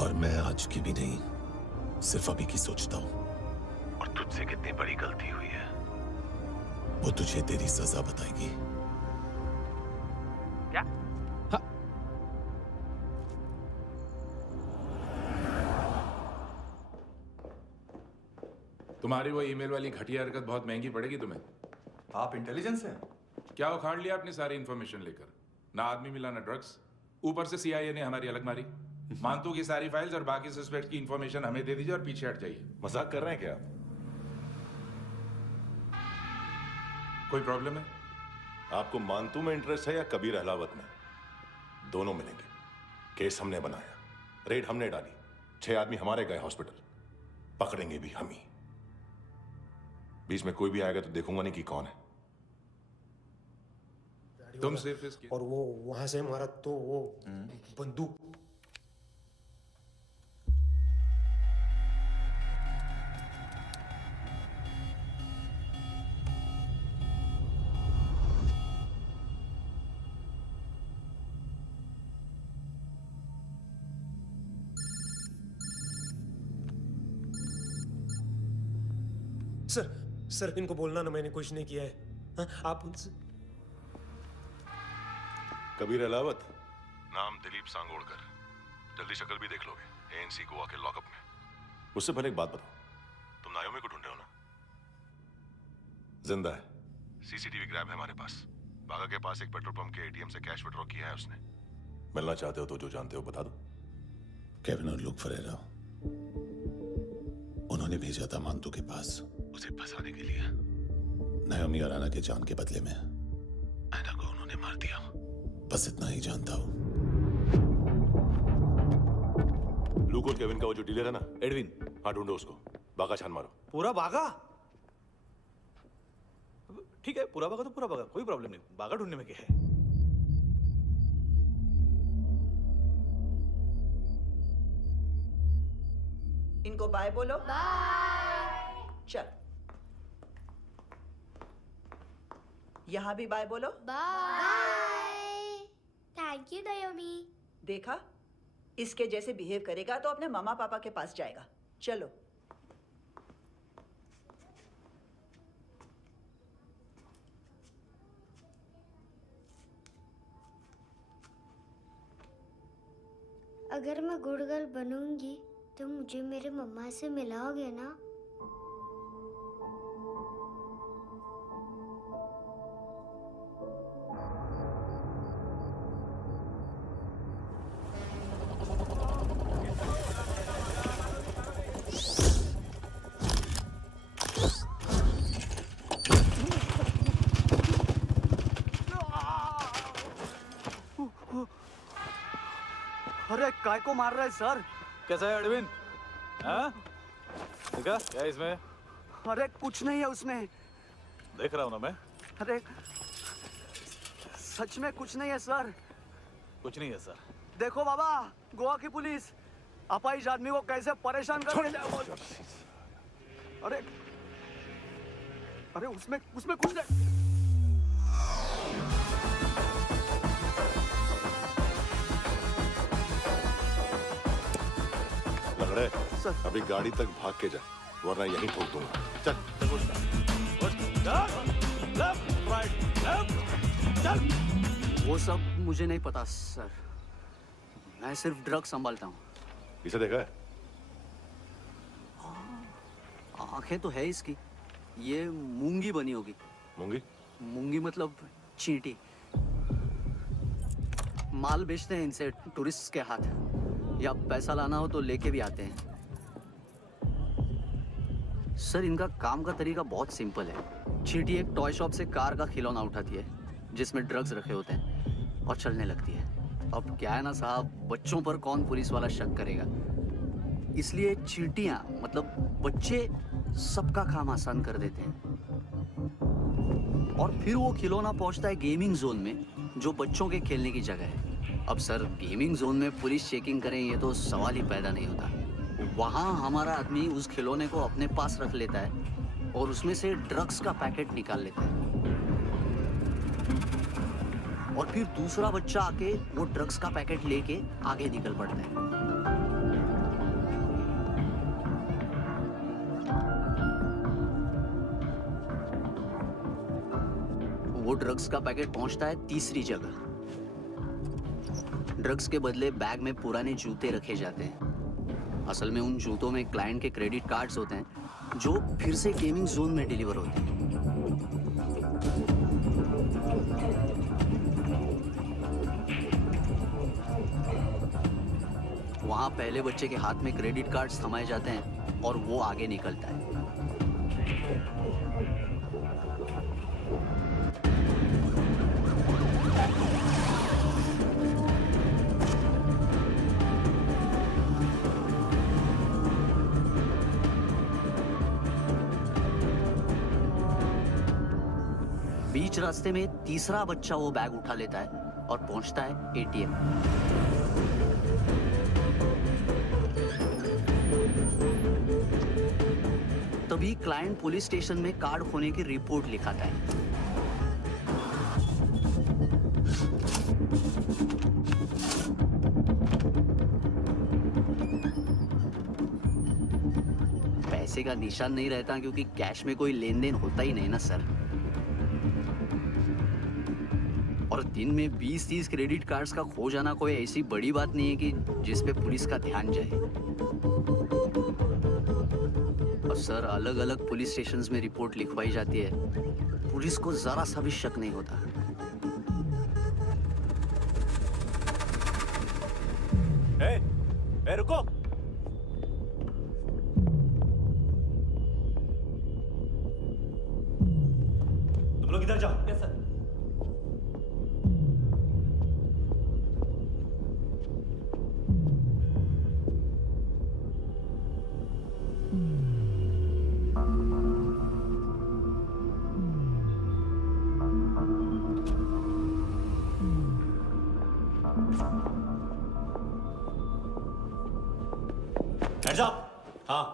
और मैं आज की भी नहीं, सिर्फ अभी की सोचता हूं। और तुझसे कितनी बड़ी गलती हुई है वो तुझे तेरी सजा बताएगी। क्या? हाँ। तुम्हारी वो ईमेल वाली घटिया हरकत बहुत महंगी पड़ेगी तुम्हें। आप इंटेलिजेंस हैं? क्या उखाड़ लिया अपनी सारी इंफॉर्मेशन लेकर? ना आदमी मिला ना ड्रग्स, ऊपर से सीआईए ने हमारी अलग मारी। मानतू की सारी फाइल्स और बाकी सस्पेक्ट की इंफॉर्मेशन हमें दे दीजिए और पीछे हट जाइए। मजाक कर रहे हैं क्या आप? कोई प्रॉब्लम है? आपको मानतू में इंटरेस्ट है या कबीर अहलावत में? दोनों मिलेंगे। केस हमने बनाया, रेड हमने डाली, 6 आदमी हमारे गए हॉस्पिटल, पकड़ेंगे भी हम ही। बीच में कोई भी आएगा तो देखूंगा नहीं कि कौन है। तुम सिर्फ इसकी और वो वहां से मारा तो वो बंदूक। सर इनको बोलना ना मैंने कुछ नहीं किया है। आप उनसे कबीर अलावत, नाम दिलीप सांगोड़कर। जल्दी शक्ल भी देख लोगे एएनसी गोवा के लॉकअप में। मुझसे पहले एक बात बताओ, तुम नायोमी को ढूंढ रहे हो ना? जिंदा है, सीसीटीवी ग्रैब है हमारे पास। बागा के पास एक पेट्रोल पंप के एटीएम से कैश विड्रॉ किया है उसने। मिलना चाहते हो तो जो जानते हो बता दो। केविन और लुक फरेरा, उन्होंने भेजा था मांतू के पास उसे फंसाने के लिए। नायोमी अराना के जान के बदले में एना को उन्होंने मार दिया। बस इतना ही जानता हूं। लुक और केविन का वो जो डीलर है ना, एडविन, हाँ ढूंढो उसको। बागा छान मारो। पूरा बागा? ठीक है, पूरा बागा तो पूरा बागा, कोई प्रॉब्लम नहीं। बागा ढूंढने में क्या है? इनको बाय बोलो। बाय। चल, यहां भी बाय बोलो। बाय। Thank you नायोमी। देखा, इसके जैसे बिहेव करेगा तो अपने मामा पापा के पास जाएगा। चलो। अगर मैं गुड गर्ल बनूंगी तो मुझे मेरे मम्मा से मिलाओगे ना? अरे काय को मार रहा है सर? कैसा है एडविन? हाँ? देखा क्या है इसमें? अरे कुछ नहीं है उसमें। देख रहा हूं ना मैं। अरे सच में कुछ नहीं है सर। कुछ नहीं है सर। देखो बाबा, गोवा की पुलिस अपाइज आदमी को कैसे परेशान कर रही है। अरे अरे उसमें कुछ नहीं। लंगड़े, अभी गाड़ी तक भाग के जा, वरना यहीं ठोक दूंगा। चल। वो सब मुझे नहीं पता सर। मैं सिर्फ ड्रग संभालता हूँ। इसे देखा है? आंखें तो है इसकी। ये मूंगी बनी होगी। मूंगी? मूंगी मतलब चींटी। माल बेचते हैं इनसे टूरिस्ट के हाथ, या पैसा लाना हो तो लेके भी आते हैं। सर इनका काम का तरीका बहुत सिंपल है। चींटी एक टॉय शॉप से कार का खिलौना उठाती है जिसमें ड्रग्स रखे होते हैं और चलने लगती है। अब क्या है ना साहब, बच्चों पर कौन पुलिस वाला शक करेगा, इसलिए चींटियां मतलब बच्चे सबका काम आसान कर देते हैं। और फिर वो खिलौना पहुंचता है गेमिंग जोन में, जो बच्चों के खेलने की जगह है। अब सर गेमिंग जोन में पुलिस चेकिंग करें ये तो सवाल ही पैदा नहीं होता। वहाँ हमारा आदमी उस खिलौने को अपने पास रख लेता है और उसमें से ड्रग्स का पैकेट निकाल लेता है, और फिर दूसरा बच्चा आके वो ड्रग्स का पैकेट लेके आगे निकल पड़ता है। वो ड्रग्स का पैकेट पहुंचता है तीसरी जगह। ड्रग्स के बदले बैग में पुराने जूते रखे जाते हैं। असल में उन जूतों में क्लाइंट के क्रेडिट कार्ड्स होते हैं जो फिर से गेमिंग जोन में डिलीवर होते हैं। वहां पहले बच्चे के हाथ में क्रेडिट कार्ड्स थमाए जाते हैं और वो आगे निकलता है। बीच रास्ते में तीसरा बच्चा वो बैग उठा लेता है और पहुंचता है एटीएम। तभी क्लाइंट पुलिस स्टेशन में कार्ड खोने की रिपोर्ट लिखाता है। पैसे का निशान नहीं रहता क्योंकि कैश में कोई लेन देन होता ही नहीं ना सर। दिन में 20-30 क्रेडिट कार्ड्स का खो जाना कोई ऐसी बड़ी बात नहीं है कि जिस पे पुलिस का ध्यान जाए। और सर, अलग अलग पुलिस स्टेशंस में रिपोर्ट लिखवाई जाती है, पुलिस को जरा सा भी शक नहीं होता। ए, रुको। तुम लोग इधर जाओ। Yes sir. Hands up! हाँ।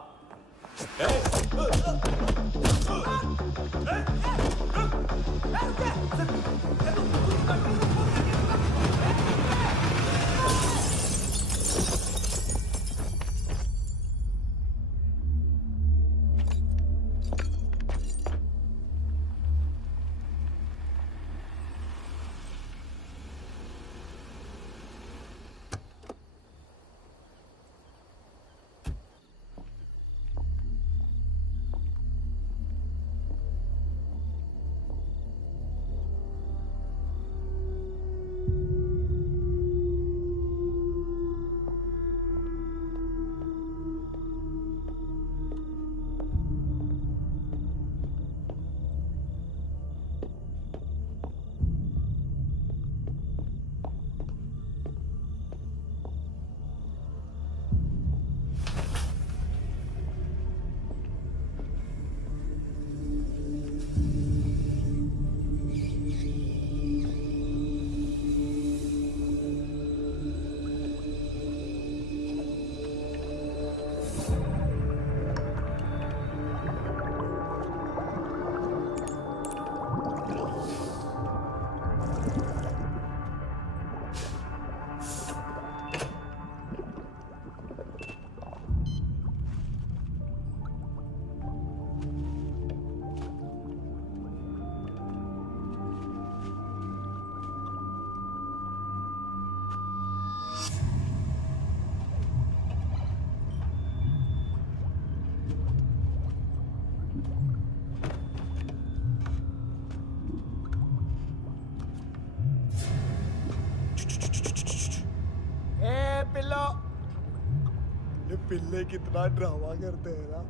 पिल्ले कितना ड्रामा करते हैं ना।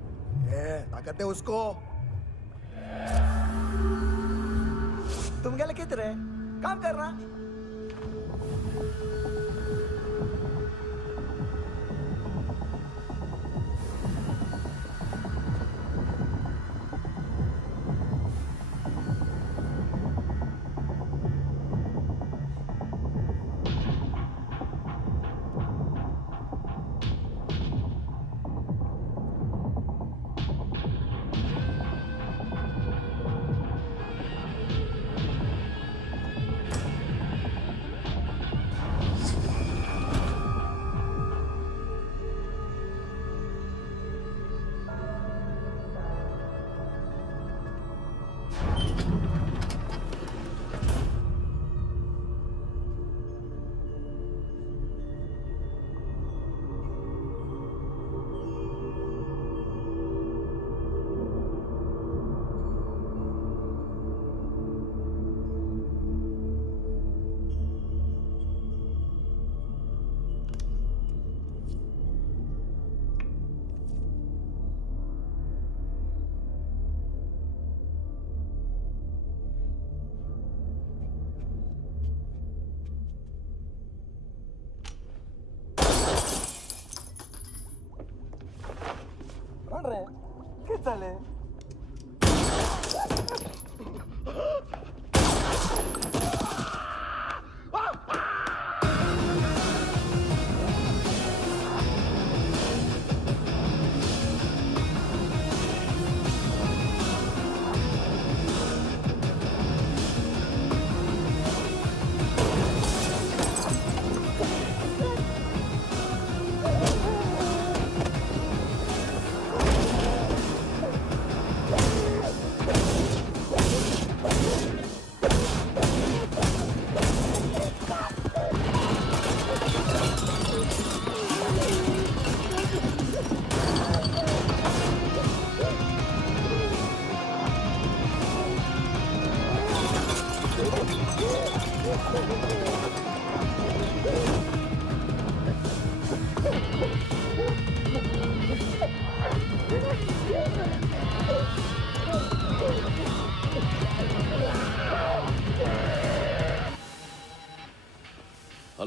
क्या कहते हैं उसको? तुम क्या लिखित रहे? काम कर रहा। ¿Qué tal?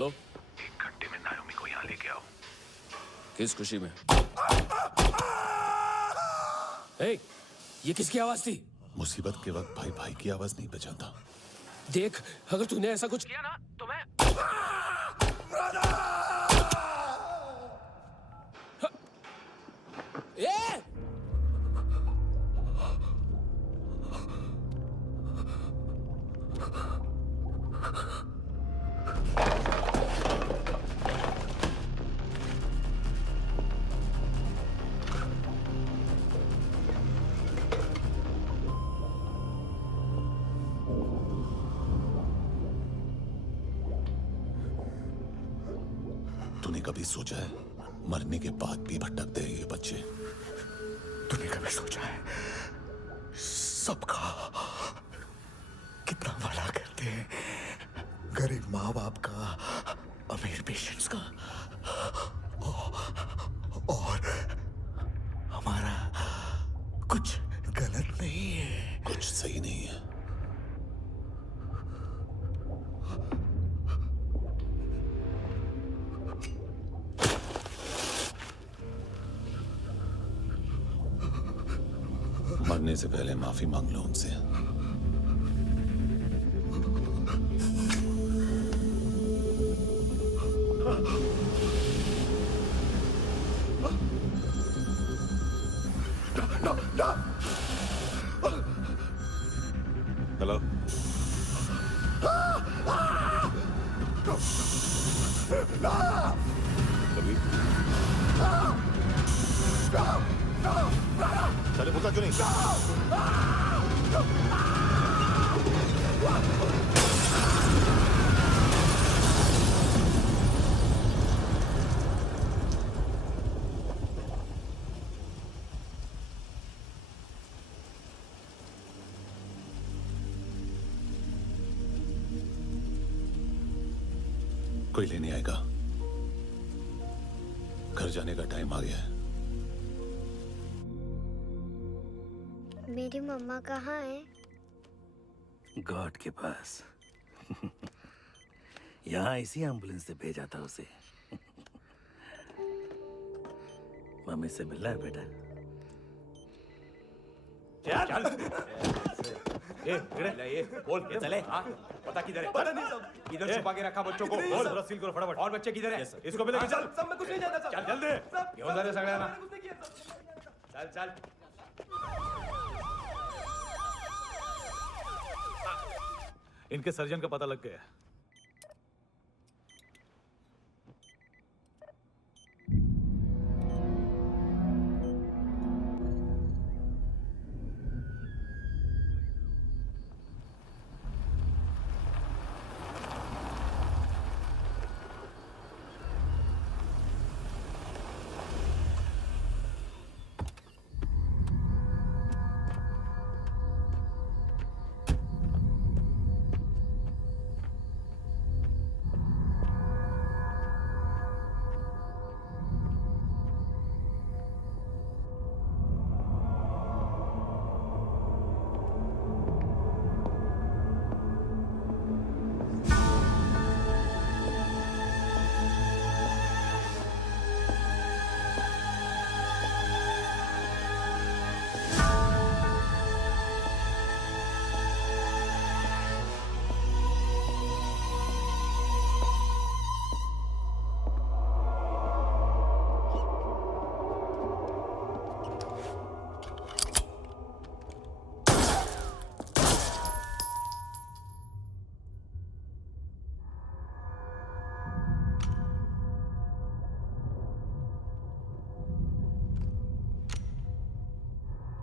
1 घंटे में नायोमी को यहाँ लेके आओ। किस खुशी में? ए, ये किसकी आवाज थी? मुसीबत के वक्त भाई भाई की आवाज नहीं पहचानता। देख, अगर तूने ऐसा कुछ किया ना तो मैं ए! तूने कभी सोचा है मरने के बाद भी भटकते हैं ये बच्चे? तूने कभी सोचा है सबका कितना भला करते हैं? गरीब माँ बाप का, अमीर पेशेंट्स का, और हमारा कुछ गलत नहीं है, कुछ सही नहीं है। मरने से पहले माफी मांग लो उनसे। हेलो, कभी चले पूछा क्यों नहीं? कोई लेने आएगा। घर जाने का टाइम आ गया है। मेरी मम्मा कहाँ है? गॉड के पास। यहाँ इसी एम्बुलेंस से भेजा था उसे। मम्मी से मिलना है बेटा। चल ये बोल ये चले। हाँ पता किधर है? पता नहीं सब इधर छुपा के रखा बच्चों को। बोल जरा सील करो फटाफट। और बच्चे किधर है? इसको भी लेके चल। सब मैं कुछ नहीं जानता। चल जल्दी घेऊन जा रे सगळ्यांना। चल चल इनके सर्जन का पता लग गया।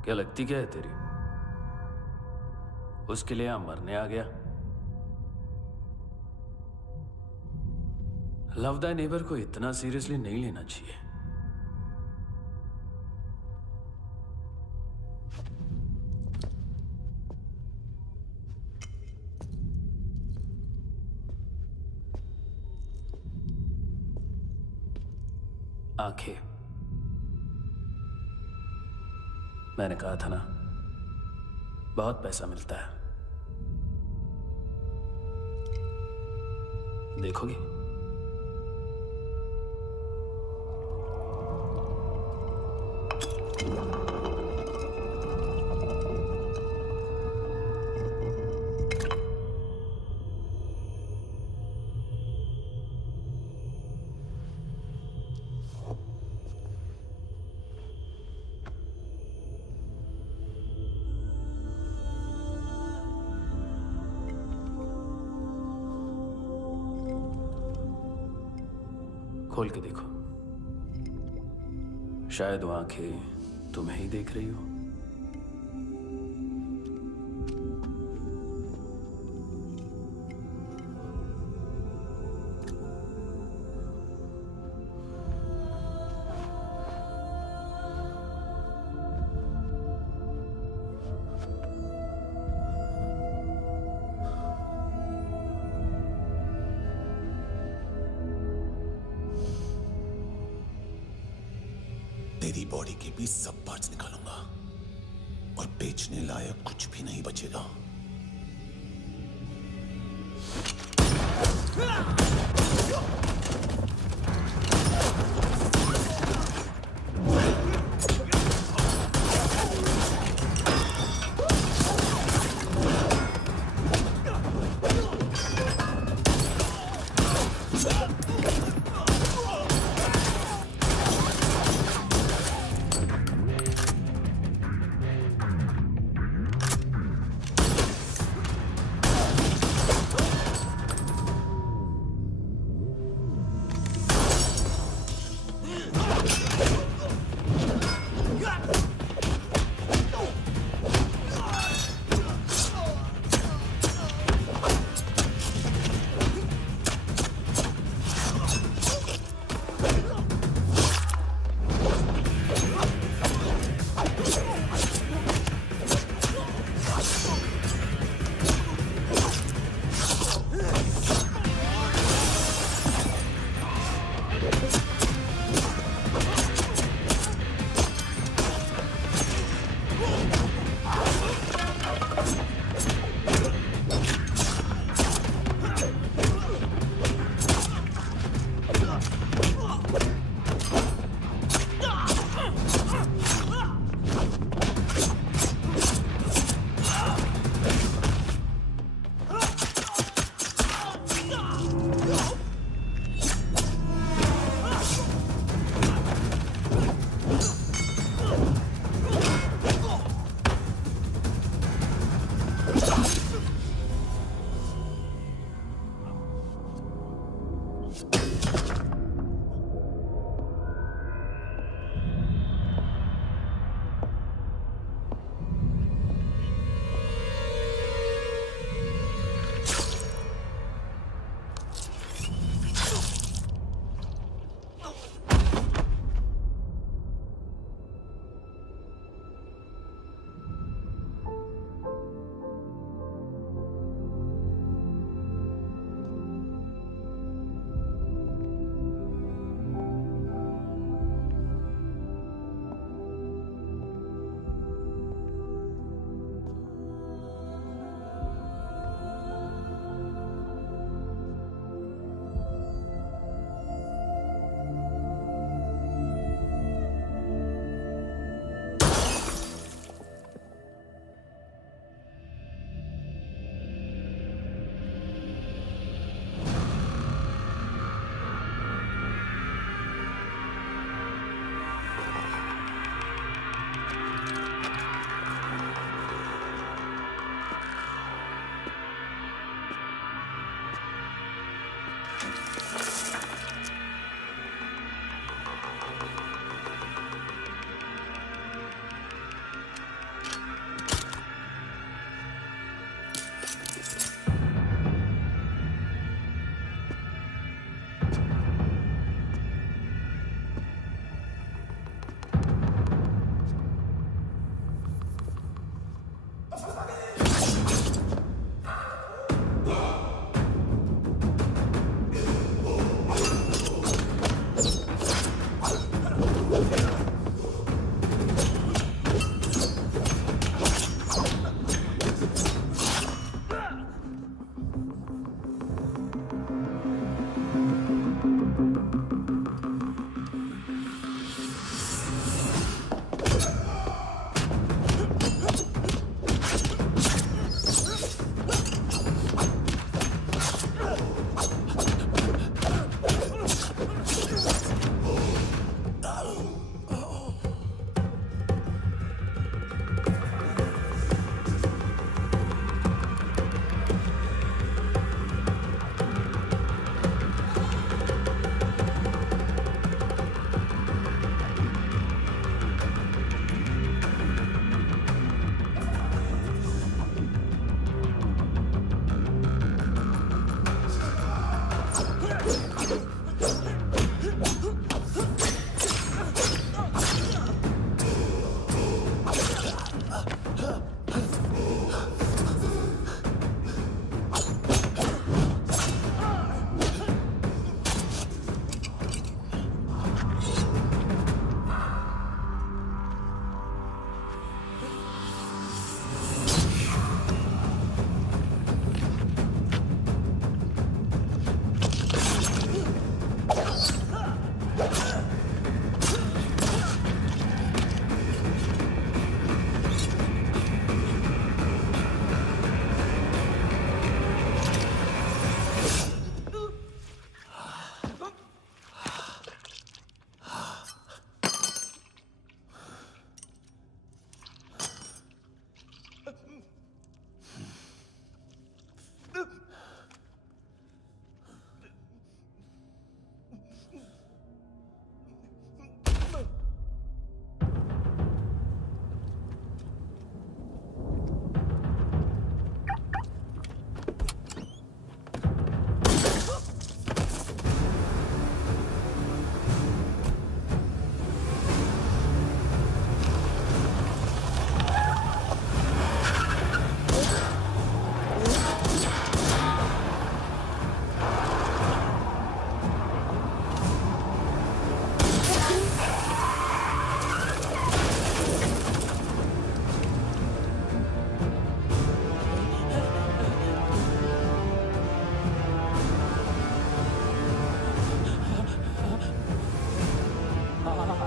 क्या लगती क्या है तेरी? उसके लिए यहां मरने आ गया? लव द नेबर को इतना सीरियसली नहीं लेना चाहिए। आंखें, मैंने कहा था ना, बहुत पैसा मिलता है। देखोगे? खोल के देखो, शायद वो आंखें तुम्हें ही देख रही हो। तेरी बॉडी के भी सब पार्ट्स निकालूंगा और बेचने लायक कुछ भी नहीं बचेगा।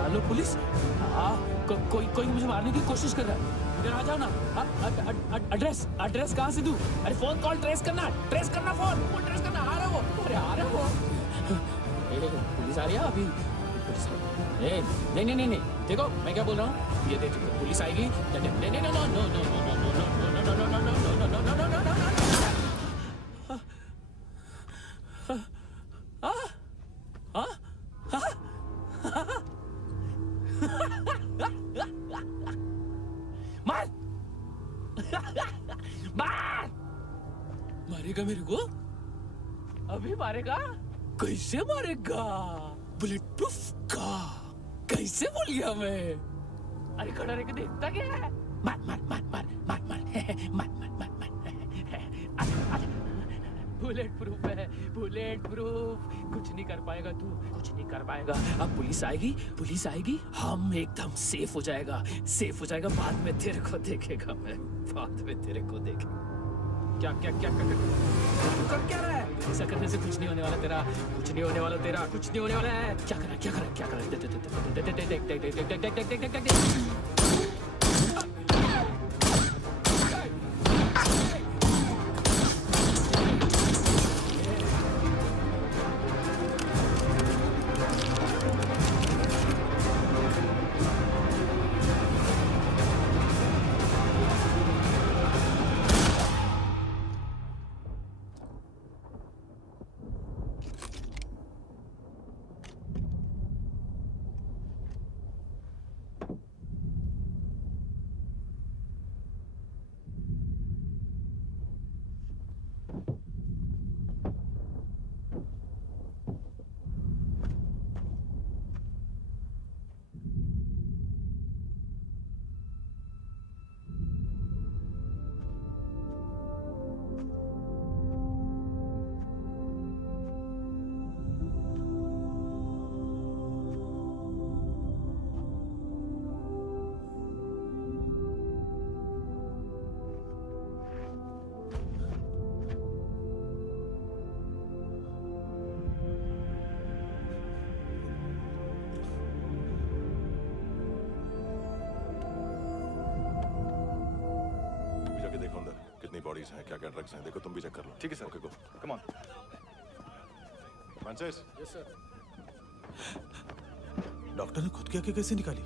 Hello police. कोई मुझे मारने की कोशिश कर रहा है। इधर आ जाओ ना। एड्रेस कहाँ से दूं? अरे फोन कॉल ट्रेस करना फोन ट्रेस करना। आ रहा वो। अरे आ रहा वो। पुलिस आ रही है अभी। नहीं देखो मैं क्या बोल रहा हूँ। ये देखो पुलिस आएगी। मारेगा मेरे को? अभी मारेगा? कैसे मारेगा? बुलेट प्रूफ का। कैसे बोल गया मैं? अरे खड़ा रह के देखता क्या है? मार बुलेट प्रूफ है, बुलेट प्रूफ। कुछ नहीं कर पाएगा तू, कुछ नहीं कर पाएगा। अब पुलिस आएगी, हम एकदम सेफ हो जाएगा। बाद में तेरे को देखेगा मैं, क्या कर क्या रहा है? ऐसा करने से कुछ नहीं होने वाला तेरा, कुछ नहीं होने वाला है। क्या कर देख। हैं, क्या ड्रग्स हैं, देखो तुम भी चेक कर लो। ठीक है sir. Okay go. Come on. Francis. Yes sir. Doctor ने खुद की आंखें कैसे निकाली?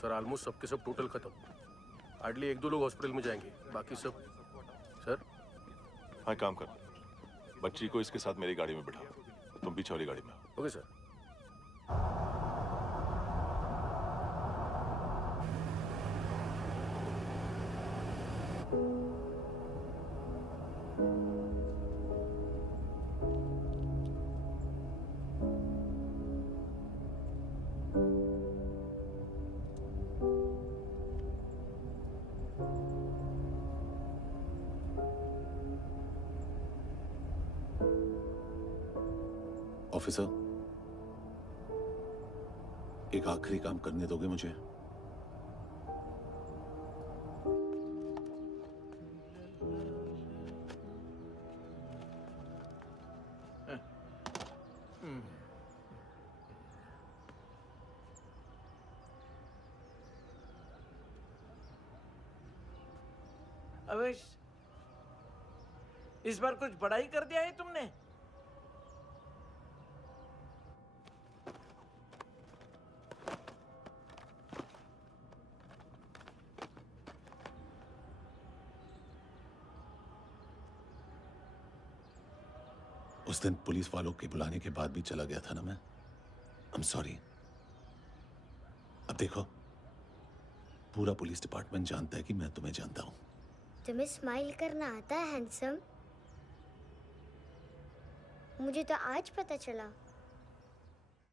सर ऑलमोस्ट सबके सब टोटल खत्म। हार्डली 1-2 लोग हॉस्पिटल में जाएंगे, बाकी सब। सर हाँ काम कर, बच्ची को इसके साथ मेरी गाड़ी में बिठा, तुम पीछे वाली गाड़ी में। Okay sir. ऑफिसर, एक आखिरी काम करने दोगे मुझे? अवेश, इस बार कुछ बड़ा ही कर दिया है तुमने। उस दिन पुलिस वालों के बुलाने के बाद भी चला गया था ना मैं। I'm sorry। अब देखो, पूरा पुलिस डिपार्टमेंट जानता है कि मैं तुम्हें जानता हूं। तुम्हें स्माइल करना आता है हैंडसम? मुझे तो आज पता चला।